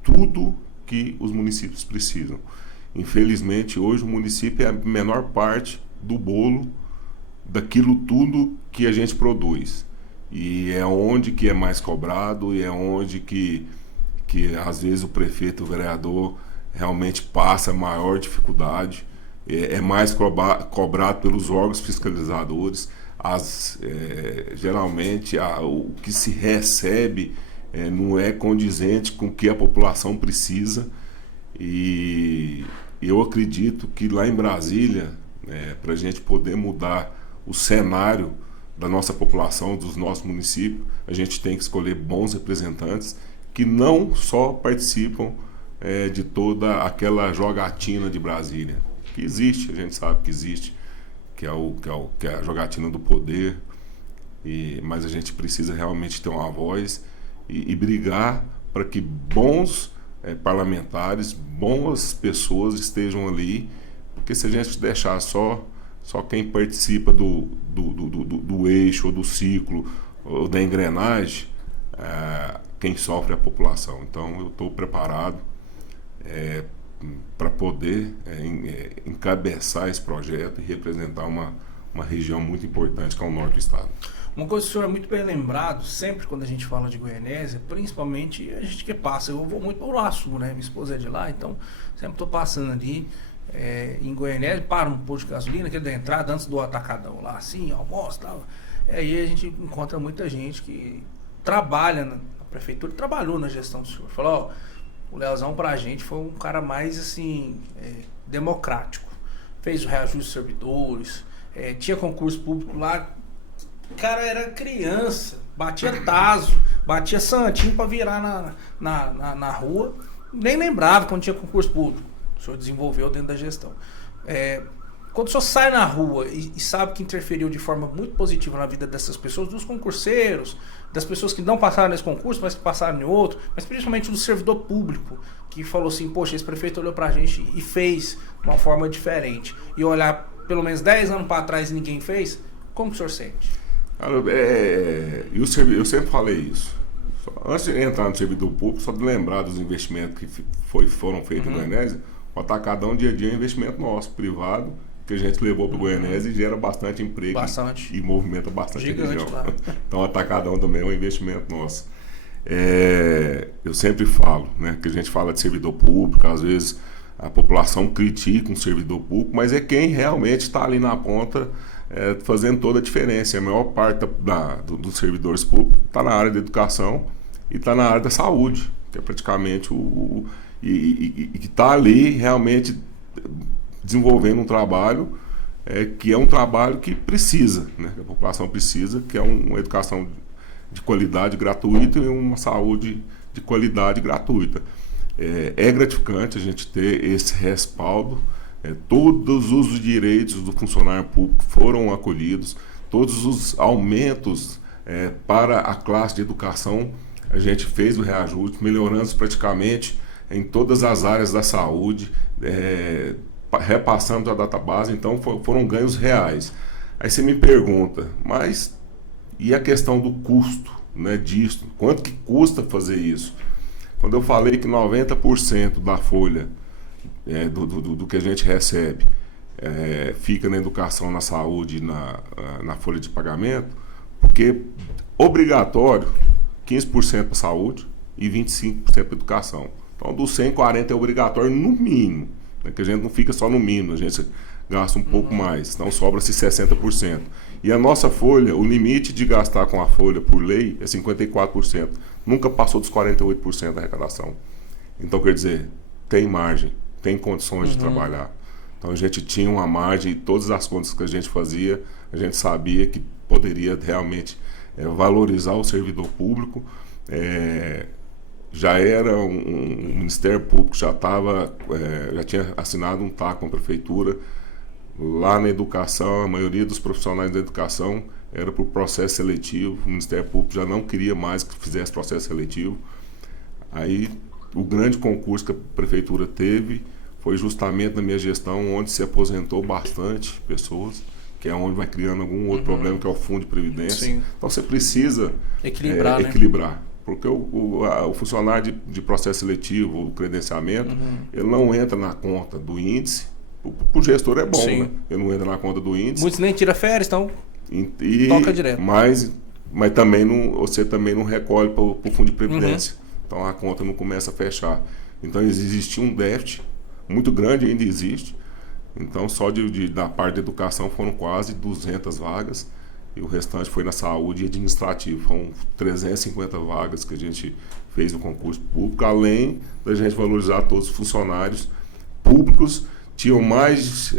tudo que os municípios precisam. Infelizmente, hoje o município é a menor parte do bolo daquilo tudo que a gente produz. E é onde que é mais cobrado, e é onde que às vezes o prefeito, o vereador, realmente passa maior dificuldade. É mais cobrado pelos órgãos fiscalizadores. Geralmente o que se recebe não é condizente com o que a população precisa, e eu acredito que lá em Brasília, para a gente poder mudar o cenário da nossa população, dos nossos municípios, a gente tem que escolher bons representantes que não só participam de toda aquela jogatina de Brasília, que existe, a gente sabe que existe, que é a jogatina do poder, mas a gente precisa realmente ter uma voz e brigar para que bons parlamentares, boas pessoas estejam ali, porque se a gente deixar só quem participa do eixo, ou do ciclo, ou da engrenagem, quem sofre é a população. Então eu estou preparado para poder encabeçar esse projeto e representar uma região muito importante que é o norte do estado. Uma coisa que o senhor é muito bem lembrado, sempre quando a gente fala de Goianésia, principalmente a gente que passa, eu vou muito para o Açu, né? Minha esposa é de lá, então sempre estou passando ali em Goianésia, paro no posto de gasolina, que é da entrada, antes do atacadão lá, assim, almoço e tal. Aí a gente encontra muita gente que trabalha na prefeitura, trabalhou na gestão do senhor. Falou, ó, o Leozão pra gente foi um cara mais, assim, democrático. Fez o reajuste dos servidores, tinha concurso público lá. O cara era criança, batia tazo, batia santinho pra virar na rua. Nem lembrava quando tinha concurso público. o senhor desenvolveu dentro da gestão. Quando o senhor sai na rua e sabe que interferiu de forma muito positiva na vida dessas pessoas, dos concurseiros, das pessoas que não passaram nesse concurso, mas que passaram em outro, mas principalmente do servidor público, que falou assim, poxa, esse prefeito olhou pra gente e fez de uma forma diferente, e olhar pelo menos 10 anos para trás e ninguém fez, como que o senhor sente? Cara, eu sempre falei isso. Antes de entrar no servidor público, só de lembrar dos investimentos que foram feitos em Goianésia, o Atacadão dia a dia é um investimento nosso, privado, que a gente levou para o Goianésia e gera bastante emprego e movimenta bastante a região. Então o Atacadão também é um investimento nosso. Eu sempre falo, né, que a gente fala de servidor público, às vezes a população critica um servidor público, mas é quem realmente está ali na ponta fazendo toda a diferença. A maior parte dos servidores públicos está na área da educação e está na área da saúde, que é praticamente que está ali realmente desenvolvendo um trabalho que é um trabalho que precisa, né? Que a população precisa, que é uma educação de qualidade gratuita e uma saúde de qualidade gratuita. É gratificante a gente ter esse respaldo. Todos os direitos do funcionário público foram acolhidos, todos os aumentos para a classe de educação a gente fez o reajuste, melhorando praticamente em todas as áreas da saúde, repassando a database, então foram ganhos reais. Aí você me pergunta, mas e a questão do custo, né, disso? Quanto que custa fazer isso? Quando eu falei que 90% da folha do que a gente recebe fica na educação, na saúde, na folha de pagamento, porque obrigatório 15% para saúde e 25% para educação. Então, dos 140 é obrigatório no mínimo, né, que a gente não fica só no mínimo, a gente gasta um pouco mais, então sobra-se 60%. E a nossa folha, o limite de gastar com a folha por lei é 54%. Nunca passou dos 48% da arrecadação. Então, quer dizer, tem margem, tem condições de trabalhar. Então, a gente tinha uma margem e todas as contas que a gente fazia, a gente sabia que poderia realmente valorizar o servidor público. Já era o Ministério Público, já tinha assinado um TAC com a Prefeitura. Lá na educação, a maioria dos profissionais da educação era por processo seletivo. O Ministério Público já não queria mais que fizesse processo seletivo. Aí, o grande concurso que a Prefeitura teve foi justamente na minha gestão, onde se aposentou bastante pessoas, que é onde vai criando algum outro problema, que é o Fundo de Previdência. Sim. Então, você precisa equilibrar. Porque o funcionário de processo seletivo, o credenciamento, ele não entra na conta do índice. O gestor é bom, né? Ele não entra na conta do índice. Muitos nem tiram férias, então toca direto. Mas também você também não recolhe para o Fundo de Previdência. Então a conta não começa a fechar. Então existia um déficit muito grande, ainda existe. Então só da parte da educação foram quase 200 vagas. E o restante foi na saúde e administrativo. Foram 350 vagas que a gente fez no concurso público, além da gente valorizar todos os funcionários públicos. Tinham mais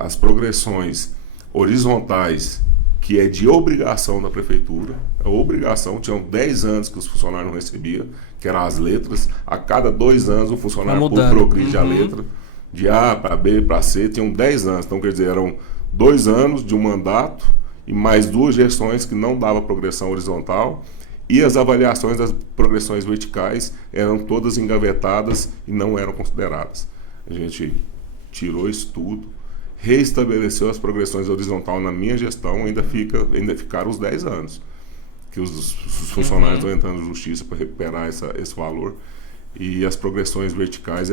as progressões horizontais, que é de obrigação da Prefeitura. A obrigação, tinham 10 anos que os funcionários não recebiam, que eram as letras. A cada 2 anos o funcionário público progride a letra, de A para B para C, tinham 10 anos. Então, quer dizer, eram 2 anos de um mandato e mais 2 gestões que não dava progressão horizontal. E as avaliações das progressões verticais eram todas engavetadas e não eram consideradas. A gente tirou isso tudo, reestabeleceu as progressões horizontais na minha gestão, ainda ficaram os 10 anos que os funcionários estão entrando na justiça para recuperar esse valor, e as progressões verticais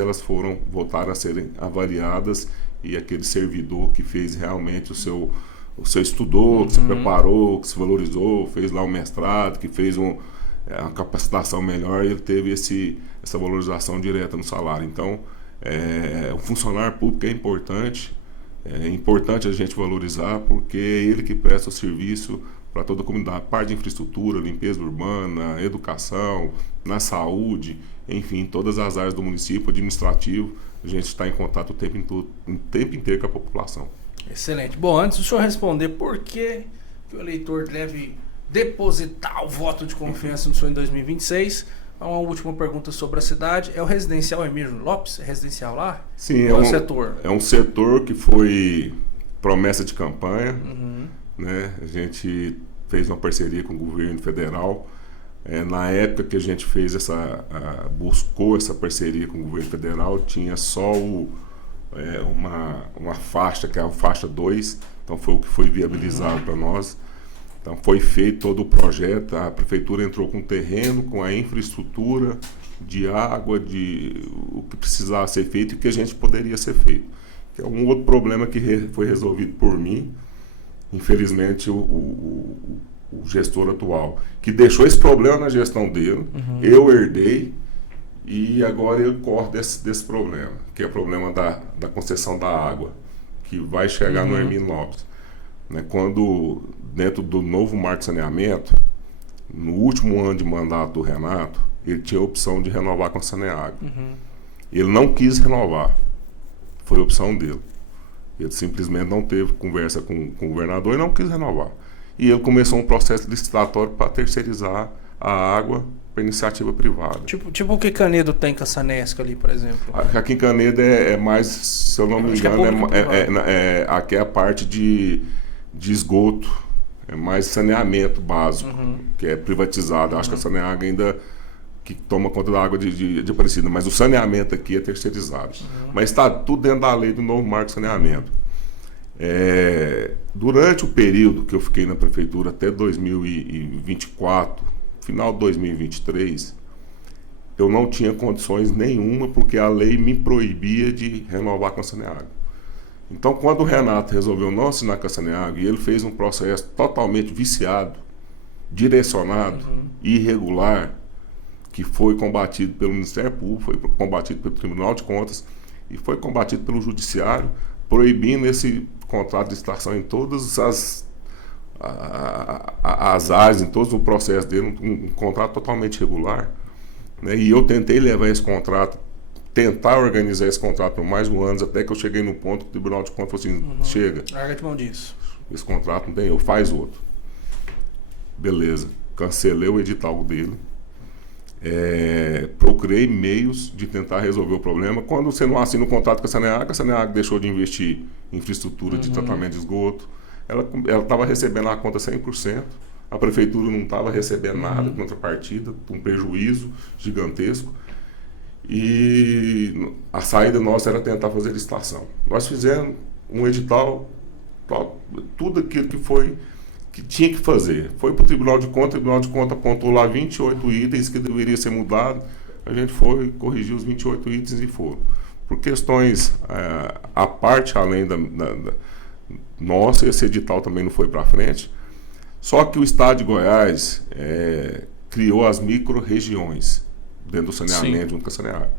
voltaram a serem avaliadas, e aquele servidor que fez realmente o seu estudou, que se preparou, que se valorizou, fez lá um mestrado, que fez uma capacitação melhor, ele teve essa valorização direta no salário. Então, o funcionário público é importante a gente valorizar, porque é ele que presta o serviço para toda a comunidade, parte de infraestrutura, limpeza urbana, educação, na saúde, enfim, todas as áreas do município, administrativo, a gente está em contato o tempo inteiro com a população. Excelente. Bom, antes do senhor responder por que o eleitor deve depositar o voto de confiança no senhor em 2026, Uma última pergunta sobre a cidade. É o residencial Hermínio Lopes? É residencial lá? Sim, Qual é o setor? É um setor que foi promessa de campanha, né? A gente fez uma parceria com o governo federal. Na época que a gente fez buscou essa parceria com o governo federal, tinha só uma faixa, que é a faixa 2, então foi o que foi viabilizado para nós. Então foi feito todo o projeto, a prefeitura entrou com o terreno, com a infraestrutura de água, o que precisava ser feito e o que a gente poderia ser feito. Que é um outro problema que foi resolvido por mim, infelizmente o gestor atual, que deixou esse problema na gestão dele, eu herdei e agora eu corro desse problema, que é o problema da concessão da água, que vai chegar no Hermínio Lopes. Né, quando, dentro do novo marco de saneamento, no último ano de mandato do Renato, ele tinha a opção de renovar com a Saneago. Ele não quis renovar, foi a opção dele. Ele simplesmente não teve conversa com o governador e não quis renovar. E ele começou um processo licitatório para terceirizar a água para iniciativa privada. Tipo o que Canedo tem com a Sanesca ali, por exemplo? Aqui em Canedo é mais, se eu não me engano, aqui é a parte de esgoto, é mais saneamento básico, que é privatizado. Acho que a Saneago ainda que toma conta da água de Aparecida, mas o saneamento aqui é terceirizado. Mas está tudo dentro da lei do novo marco de saneamento. Durante o período que eu fiquei na prefeitura até 2024, final de 2023, eu não tinha condições nenhuma porque a lei me proibia de renovar com a Saneago. Então, quando o Renato resolveu não assinar com a Saneago e ele fez um processo totalmente viciado, direcionado, irregular, que foi combatido pelo Ministério Público, foi combatido pelo Tribunal de Contas e foi combatido pelo Judiciário, proibindo esse contrato de licitação em todas as áreas, em todo o processo dele, um contrato totalmente irregular. Né? E eu tentei levar esse contrato, tentar organizar esse contrato por mais de um ano, até que eu cheguei no ponto que o Tribunal de Contas falou assim, chega. Larga de mão disso. Esse contrato não tem eu, faz outro. Beleza. Cancelei o edital dele. Procurei meios de tentar resolver o problema. Quando você não assina o contrato com a Saneago deixou de investir em infraestrutura de tratamento de esgoto. Ela estava recebendo a conta 100%. A prefeitura não estava recebendo nada de contrapartida, um prejuízo gigantesco. E a saída nossa era tentar fazer licitação. Nós fizemos um edital, tudo aquilo que tinha que fazer. Foi para o Tribunal de Contas, o Tribunal de Contas apontou lá 28 itens que deveria ser mudado. A gente foi corrigir os 28 itens e foram. Por questões à parte, além da nossa, esse edital também não foi para frente. Só que o Estado de Goiás criou as micro-regiões dentro do saneamento, junto com a Saneago.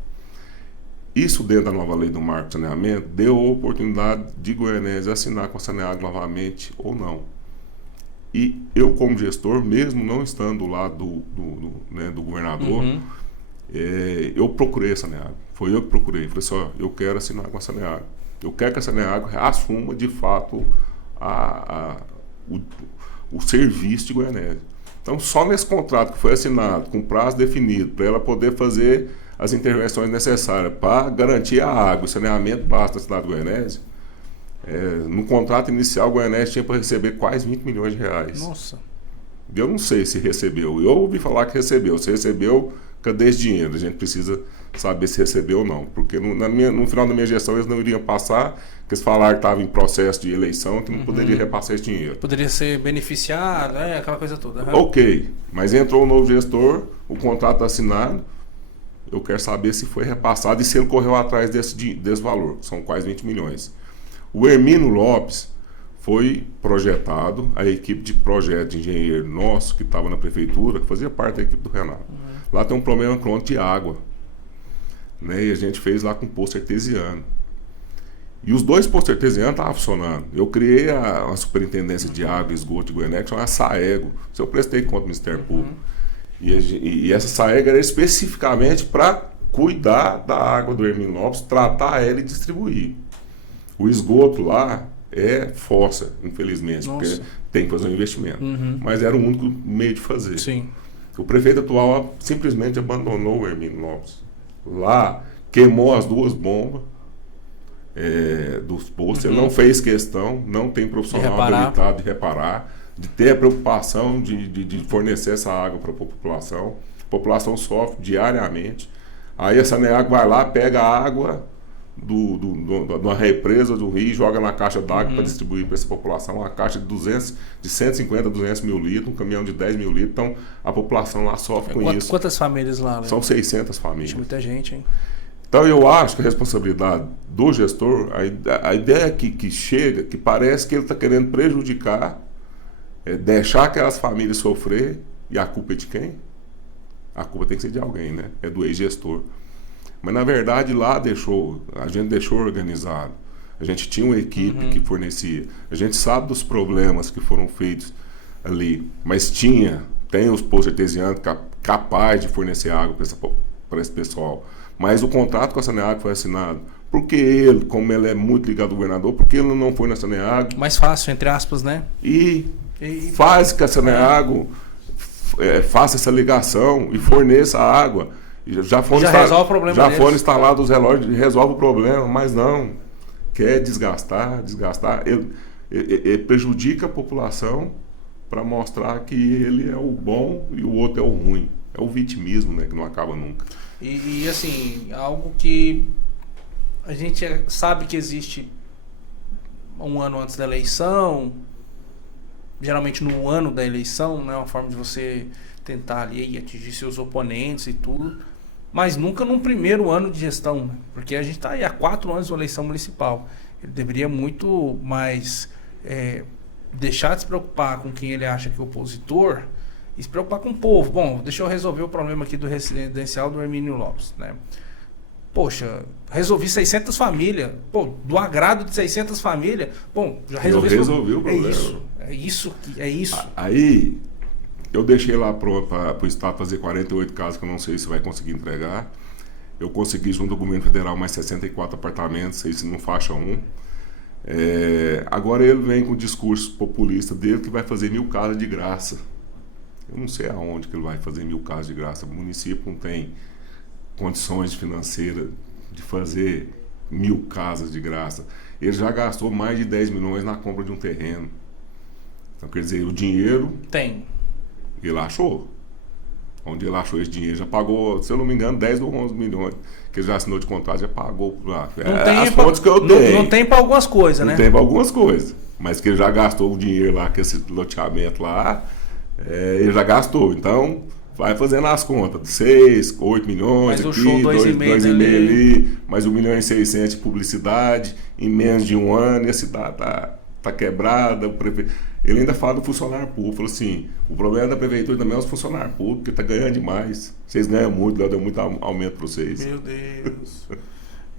Isso, dentro da nova lei do marco de saneamento, deu a oportunidade de Goianésia assinar com a Saneago novamente ou não. E eu, como gestor, mesmo não estando do lado do governador, eu procurei a Saneago. Foi eu que procurei. Falei assim, eu quero assinar com a Saneago. Eu quero que a Saneago assuma, de fato, o serviço de Goianésia. Então, só nesse contrato que foi assinado, com prazo definido, para ela poder fazer as intervenções necessárias para garantir a água, o saneamento básico da cidade de Goianésia, no contrato inicial, o Goianésia tinha para receber quase 20 milhões de reais. Nossa. Eu não sei se recebeu. Eu ouvi falar que recebeu. Se recebeu, cadê esse dinheiro? A gente precisa saber se recebeu ou não. Porque no final da minha gestão eles não iriam passar, porque eles falaram que estava em processo de eleição, que não poderia repassar esse dinheiro. Poderia ser beneficiado, aquela coisa toda. Ok, mas entrou o novo gestor, o contrato está assinado, eu quero saber se foi repassado e se ele correu atrás desse valor, que são quase 20 milhões. O Hermínio Lopes foi projetado, a equipe de projeto de engenheiro nosso, que estava na prefeitura, que fazia parte da equipe do Renato. Lá tem um problema crônico de água. Né? E a gente fez lá com poço artesiano. E os 2 poços artesianos estavam funcionando. Eu criei a Superintendência de Água e Esgoto de Goiânia, que chama SAEGO. Isso eu prestei conta do Ministério Público. E essa SAEGO era especificamente para cuidar da água do Hermínio Lopes, tratar ela e distribuir. O esgoto lá é fossa, infelizmente, porque tem que fazer um investimento. Mas era o único meio de fazer. Sim. O prefeito atual simplesmente abandonou o Hermínio Lopes. Lá, queimou as 2 bombas dos postos. Ele não fez questão, não tem profissional habilitado de reparar, de ter a preocupação de fornecer essa água para a população. A população sofre diariamente. Aí a Saneago vai lá, pega a água de uma represa do rio e joga na caixa d'água para distribuir para essa população. Uma caixa de 150 a 200 mil litros, um caminhão de 10 mil litros. Então a população lá sofre com isso. Quantas famílias lá? Né? São 600 famílias. Muita gente, hein? Então eu acho que a responsabilidade do gestor, a ideia que chega, que parece que ele está querendo prejudicar, deixar aquelas famílias sofrer, e a culpa é de quem? A culpa tem que ser de alguém, né? É do ex-gestor. Mas na verdade lá a gente deixou organizado. A gente tinha uma equipe que fornecia. A gente sabe dos problemas que foram feitos ali, mas tem os postos artesianos capazes de fornecer água para esse pessoal. Mas o contrato com a Saneago foi assinado. Porque ele, como ele é muito ligado ao governador, porque ele não foi na Saneago? Mais fácil, entre aspas, né? E faz que a Saneago faça essa ligação e forneça a água. Já resolve o problema já deles. Foram instalados os relógios e resolve o problema, mas não. Quer desgastar. Ele prejudica a população para mostrar que ele é o bom e o outro é o ruim. É o vitimismo, né, que não acaba nunca. E assim, algo que a gente sabe que existe um ano antes da eleição, geralmente no ano da eleição, né, uma forma de você tentar ali atingir seus oponentes e tudo, mas nunca num primeiro ano de gestão, né? Porque a gente está aí há 4 anos de uma eleição municipal. Ele deveria muito mais deixar de se preocupar com quem ele acha que é opositor e se preocupar com o povo. Bom, deixa eu resolver o problema aqui do residencial do Hermínio Lopes, né? Poxa, resolvi 600 famílias. Pô, do agrado de 600 famílias. Bom, já resolvi o problema. É isso. Aí, eu deixei lá pronto para o Estado fazer 48 casas, que eu não sei se vai conseguir entregar. Eu consegui, junto ao governo federal, mais 64 apartamentos, isso não faixa 1. Agora ele vem com o discurso populista dele que vai fazer 1000 casas de graça. Eu não sei aonde que ele vai fazer 1000 casas de graça. O município não tem condições financeiras de fazer 1000 casas de graça. Ele já gastou mais de 10 milhões na compra de um terreno. Então, quer dizer, o dinheiro... Ele achou. Onde ele achou esse dinheiro, já pagou, se eu não me engano, 10 ou 11 milhões. Que ele já assinou de contrato, já pagou lá. As fontes que eu tenho. Não tem para algumas coisas, né? Não tem para algumas coisas. Mas que ele já gastou o dinheiro lá, com esse loteamento lá, ele já gastou. Então, vai fazendo as contas. 6, 8 milhões mas aqui, o show 2,5 ali, mais 1,6 milhão de publicidade, em menos de um ano, e a cidade tá quebrada. O prefeito... Ele ainda fala do funcionário público. Falou assim, o problema da prefeitura também é os funcionários públicos, que tá ganhando demais. Vocês ganham muito, deu muito aumento para vocês. Meu Deus.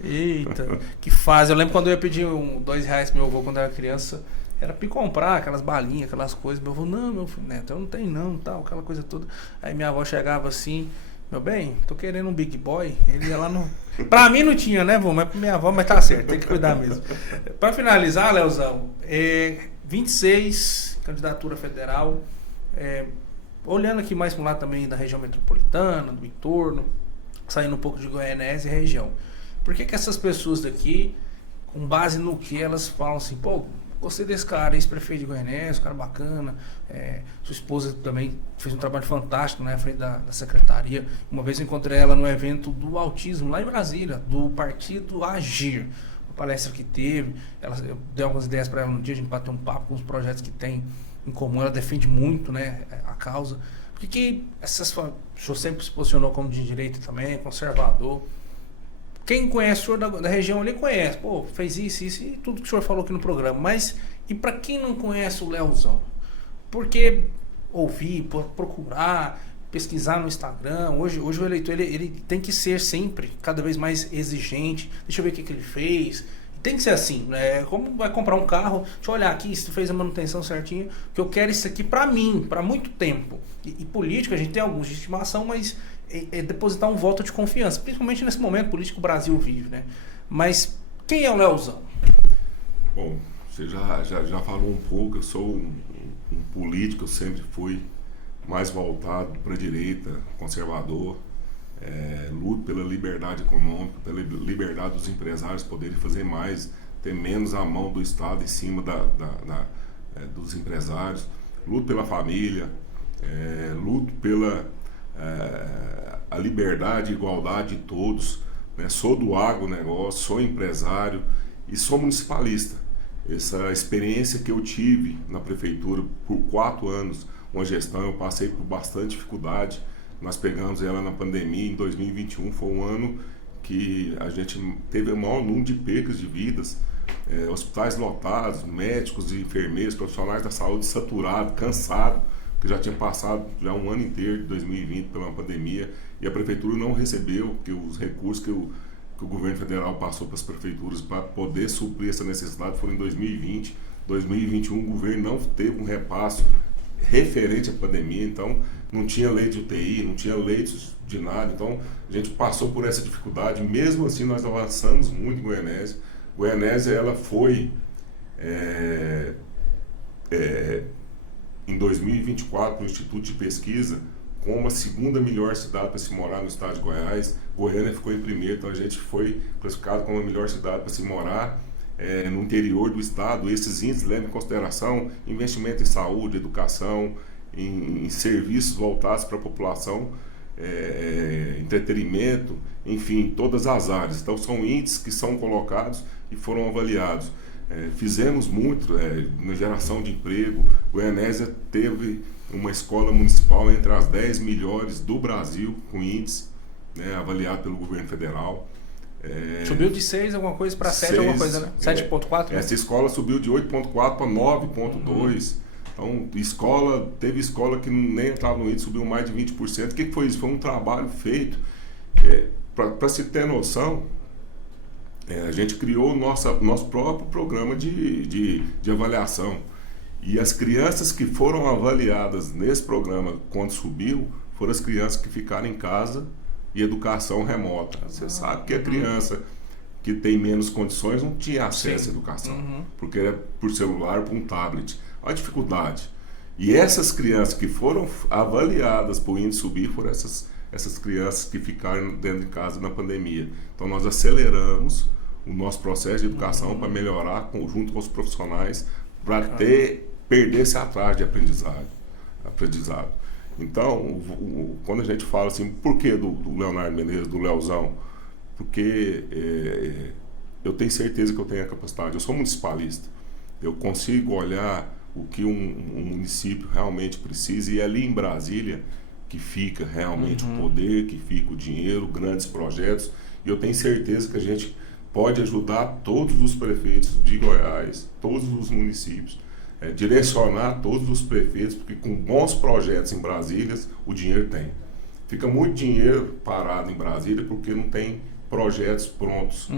Eita, que fase. Eu lembro quando eu ia pedir R$2 pro meu avô quando eu era criança, era pra comprar aquelas balinhas, aquelas coisas. Meu avô, não, meu filho, Neto, eu não tenho não, tal, aquela coisa toda. Aí minha avó chegava assim, meu bem, tô querendo um Big Boy. Ele ia lá no... Pra mim não tinha, né, vô? Mas pra minha avó, mas tá certo, tem que cuidar mesmo. Pra finalizar, Leozão, 26, candidatura federal, olhando aqui mais para um lado também da região metropolitana, do entorno, saindo um pouco de Goianésia e região. Por que essas pessoas daqui, com base no que elas falam assim, pô, gostei desse cara, ex-prefeito de Goianésia, cara bacana, sua esposa também fez um trabalho fantástico na frente da secretaria. Uma vez eu encontrei ela no evento do autismo lá em Brasília, do Partido Agir. Palestra que teve, eu dei algumas ideias para ela no dia, a gente bateu um papo com os projetos que tem em comum, ela defende muito, né, a causa. Por que o senhor sempre se posicionou como de direita também, conservador? Quem conhece o senhor da região ali conhece, pô, fez isso e tudo que o senhor falou aqui no programa, mas e para quem não conhece o Leozão? Por que ouvir, procurar, pesquisar no Instagram? Hoje o eleitor ele tem que ser sempre cada vez mais exigente. Deixa eu ver o que ele fez. Tem que ser assim, né? Como vai comprar um carro, deixa eu olhar aqui se tu fez a manutenção certinho, que eu quero isso aqui para mim, para muito tempo. E política, a gente tem alguns de estimação, mas é depositar um voto de confiança, principalmente nesse momento político que o Brasil vive, né? Mas quem é o Leozão? Bom, você já falou um pouco. Eu sou um político, eu sempre fui mais voltado para a direita, conservador. Luto pela liberdade econômica, pela liberdade dos empresários poderem fazer mais, ter menos a mão do Estado em cima dos empresários. Luto pela família, luto pela a liberdade e igualdade de todos. Né? Sou do agronegócio, sou empresário e sou municipalista. Essa experiência que eu tive na prefeitura por 4 anos, uma gestão, eu passei por bastante dificuldade. Nós pegamos ela na pandemia. Em 2021 foi um ano que a gente teve o maior número de percas de vidas, hospitais lotados, médicos e enfermeiros, profissionais da saúde saturados, cansados, que já tinha passado já um ano inteiro de 2020 pela pandemia, e a prefeitura não recebeu que os recursos que o governo federal passou para as prefeituras para poder suprir essa necessidade foram em 2020. 2021 o governo não teve um repasse referente à pandemia, então não tinha lei de UTI, não tinha leitos de nada, então a gente passou por essa dificuldade. Mesmo assim nós avançamos muito em Goianésia. Goianésia ela foi em 2024 para o Instituto de Pesquisa como a segunda melhor cidade para se morar no estado de Goiás. Goiânia ficou em primeiro, então a gente foi classificado como a melhor cidade para se morar no interior do estado. Esses índices levam em consideração investimento em saúde, educação, em serviços voltados para a população, entretenimento, enfim, todas as áreas. Então são índices que são colocados e foram avaliados. Fizemos muito na geração de emprego. Goianésia teve uma escola municipal entre as 10 melhores do Brasil, com índice, avaliado pelo governo federal. Subiu de 6 alguma coisa para 7 alguma coisa, né? 7,4? Essa escola subiu de 8,4 para 9,2. Então, teve escola que nem entrava no índice, subiu mais de 20%. O que foi isso? Foi um trabalho feito. Para se ter noção, a gente criou o nosso próprio programa de avaliação. E as crianças que foram avaliadas nesse programa, quando subiu, foram as crianças que ficaram em casa e educação remota. Você sabe que a criança que tem menos condições não tinha acesso à educação, porque era por celular ou por um tablet. Olha a dificuldade. E essas crianças que foram avaliadas por índice subir foram essas crianças que ficaram dentro de casa na pandemia. Então nós aceleramos o nosso processo de educação para melhorar junto com os profissionais, para perder esse atraso de aprendizado. Então, quando a gente fala assim, por que do Leonardo Menezes, do Leozão? Porque eu tenho certeza que eu tenho a capacidade. Eu sou municipalista. Eu consigo olhar o que um município realmente precisa, e é ali em Brasília que fica realmente o poder, que fica o dinheiro, grandes projetos. E eu tenho certeza que a gente pode ajudar todos os prefeitos de Goiás, todos os municípios, direcionar todos os prefeitos, porque com bons projetos em Brasília, o dinheiro tem. Fica muito dinheiro parado em Brasília porque não tem projetos prontos.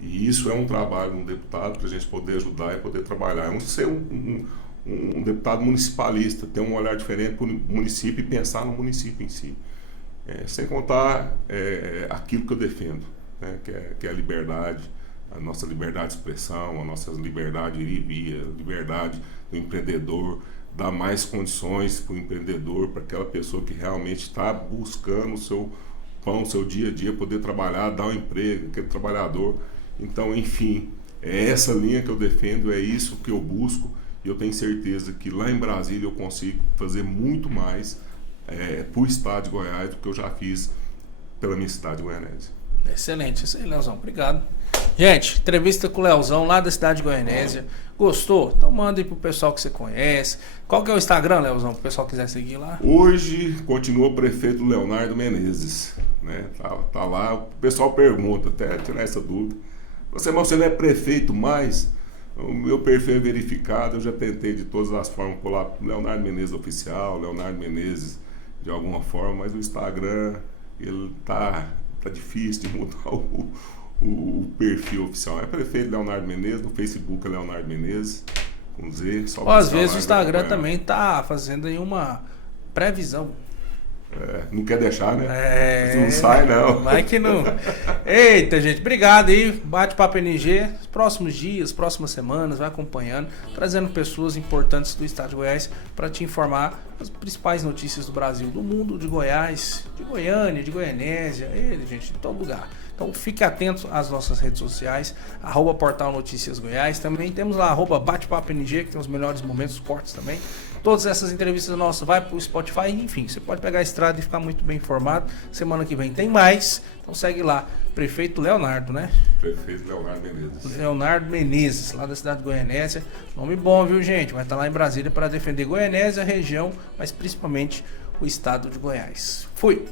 E isso é um trabalho de um deputado para a gente poder ajudar e poder trabalhar. É ser um deputado municipalista, ter um olhar diferente para o município e pensar no município em si. Sem contar aquilo que eu defendo, né, que é a liberdade, a nossa liberdade de expressão, a nossa liberdade de ir e vir, a liberdade do empreendedor, dar mais condições para o empreendedor, para aquela pessoa que realmente está buscando o seu pão, o seu dia a dia, poder trabalhar, dar um emprego, aquele trabalhador. Então, enfim, é essa linha que eu defendo, é isso que eu busco, e eu tenho certeza que lá em Brasília eu consigo fazer muito mais para o estado de Goiás do que eu já fiz pela minha cidade de Goianésia. Excelente, isso aí, Leozão, obrigado. Gente, entrevista com o Leozão lá da cidade de Goianésia. Gostou? Então manda aí pro pessoal que você conhece. Qual que é o Instagram, Leozão, pro pessoal que quiser seguir lá? Hoje continua o prefeito Leonardo Menezes, né? Tá lá, o pessoal pergunta, até tirar essa dúvida. Você não é prefeito mais? O meu perfil é verificado, eu já tentei de todas as formas colar Leonardo Menezes oficial, Leonardo Menezes de alguma forma, mas o Instagram, ele tá difícil de mudar o perfil oficial. É prefeito Leonardo Menezes, no Facebook é Leonardo Menezes, com Z. Só às vezes o Instagram também tá fazendo aí uma previsão. Não quer deixar, né? Não sai, não. Vai que não. Eita, gente, obrigado aí. Bate-Papo NG. Próximos dias, próximas semanas, vai acompanhando, trazendo pessoas importantes do estado de Goiás para te informar as principais notícias do Brasil, do mundo, de Goiás, de Goiânia, de Goianésia, gente, de todo lugar. Então fique atento às nossas redes sociais, @Portal Notícias Goiás. Também temos lá @Bate-Papo NG, que tem os melhores momentos, os cortes também. Todas essas entrevistas nossas vai pro Spotify, enfim, você pode pegar a estrada e ficar muito bem informado. Semana que vem tem mais, então segue lá. Prefeito Leonardo, né? Prefeito Leonardo Menezes. Leonardo Menezes, lá da cidade de Goianésia. Nome bom, viu, gente? Vai estar lá em Brasília para defender Goianésia, a região, mas principalmente o estado de Goiás. Fui!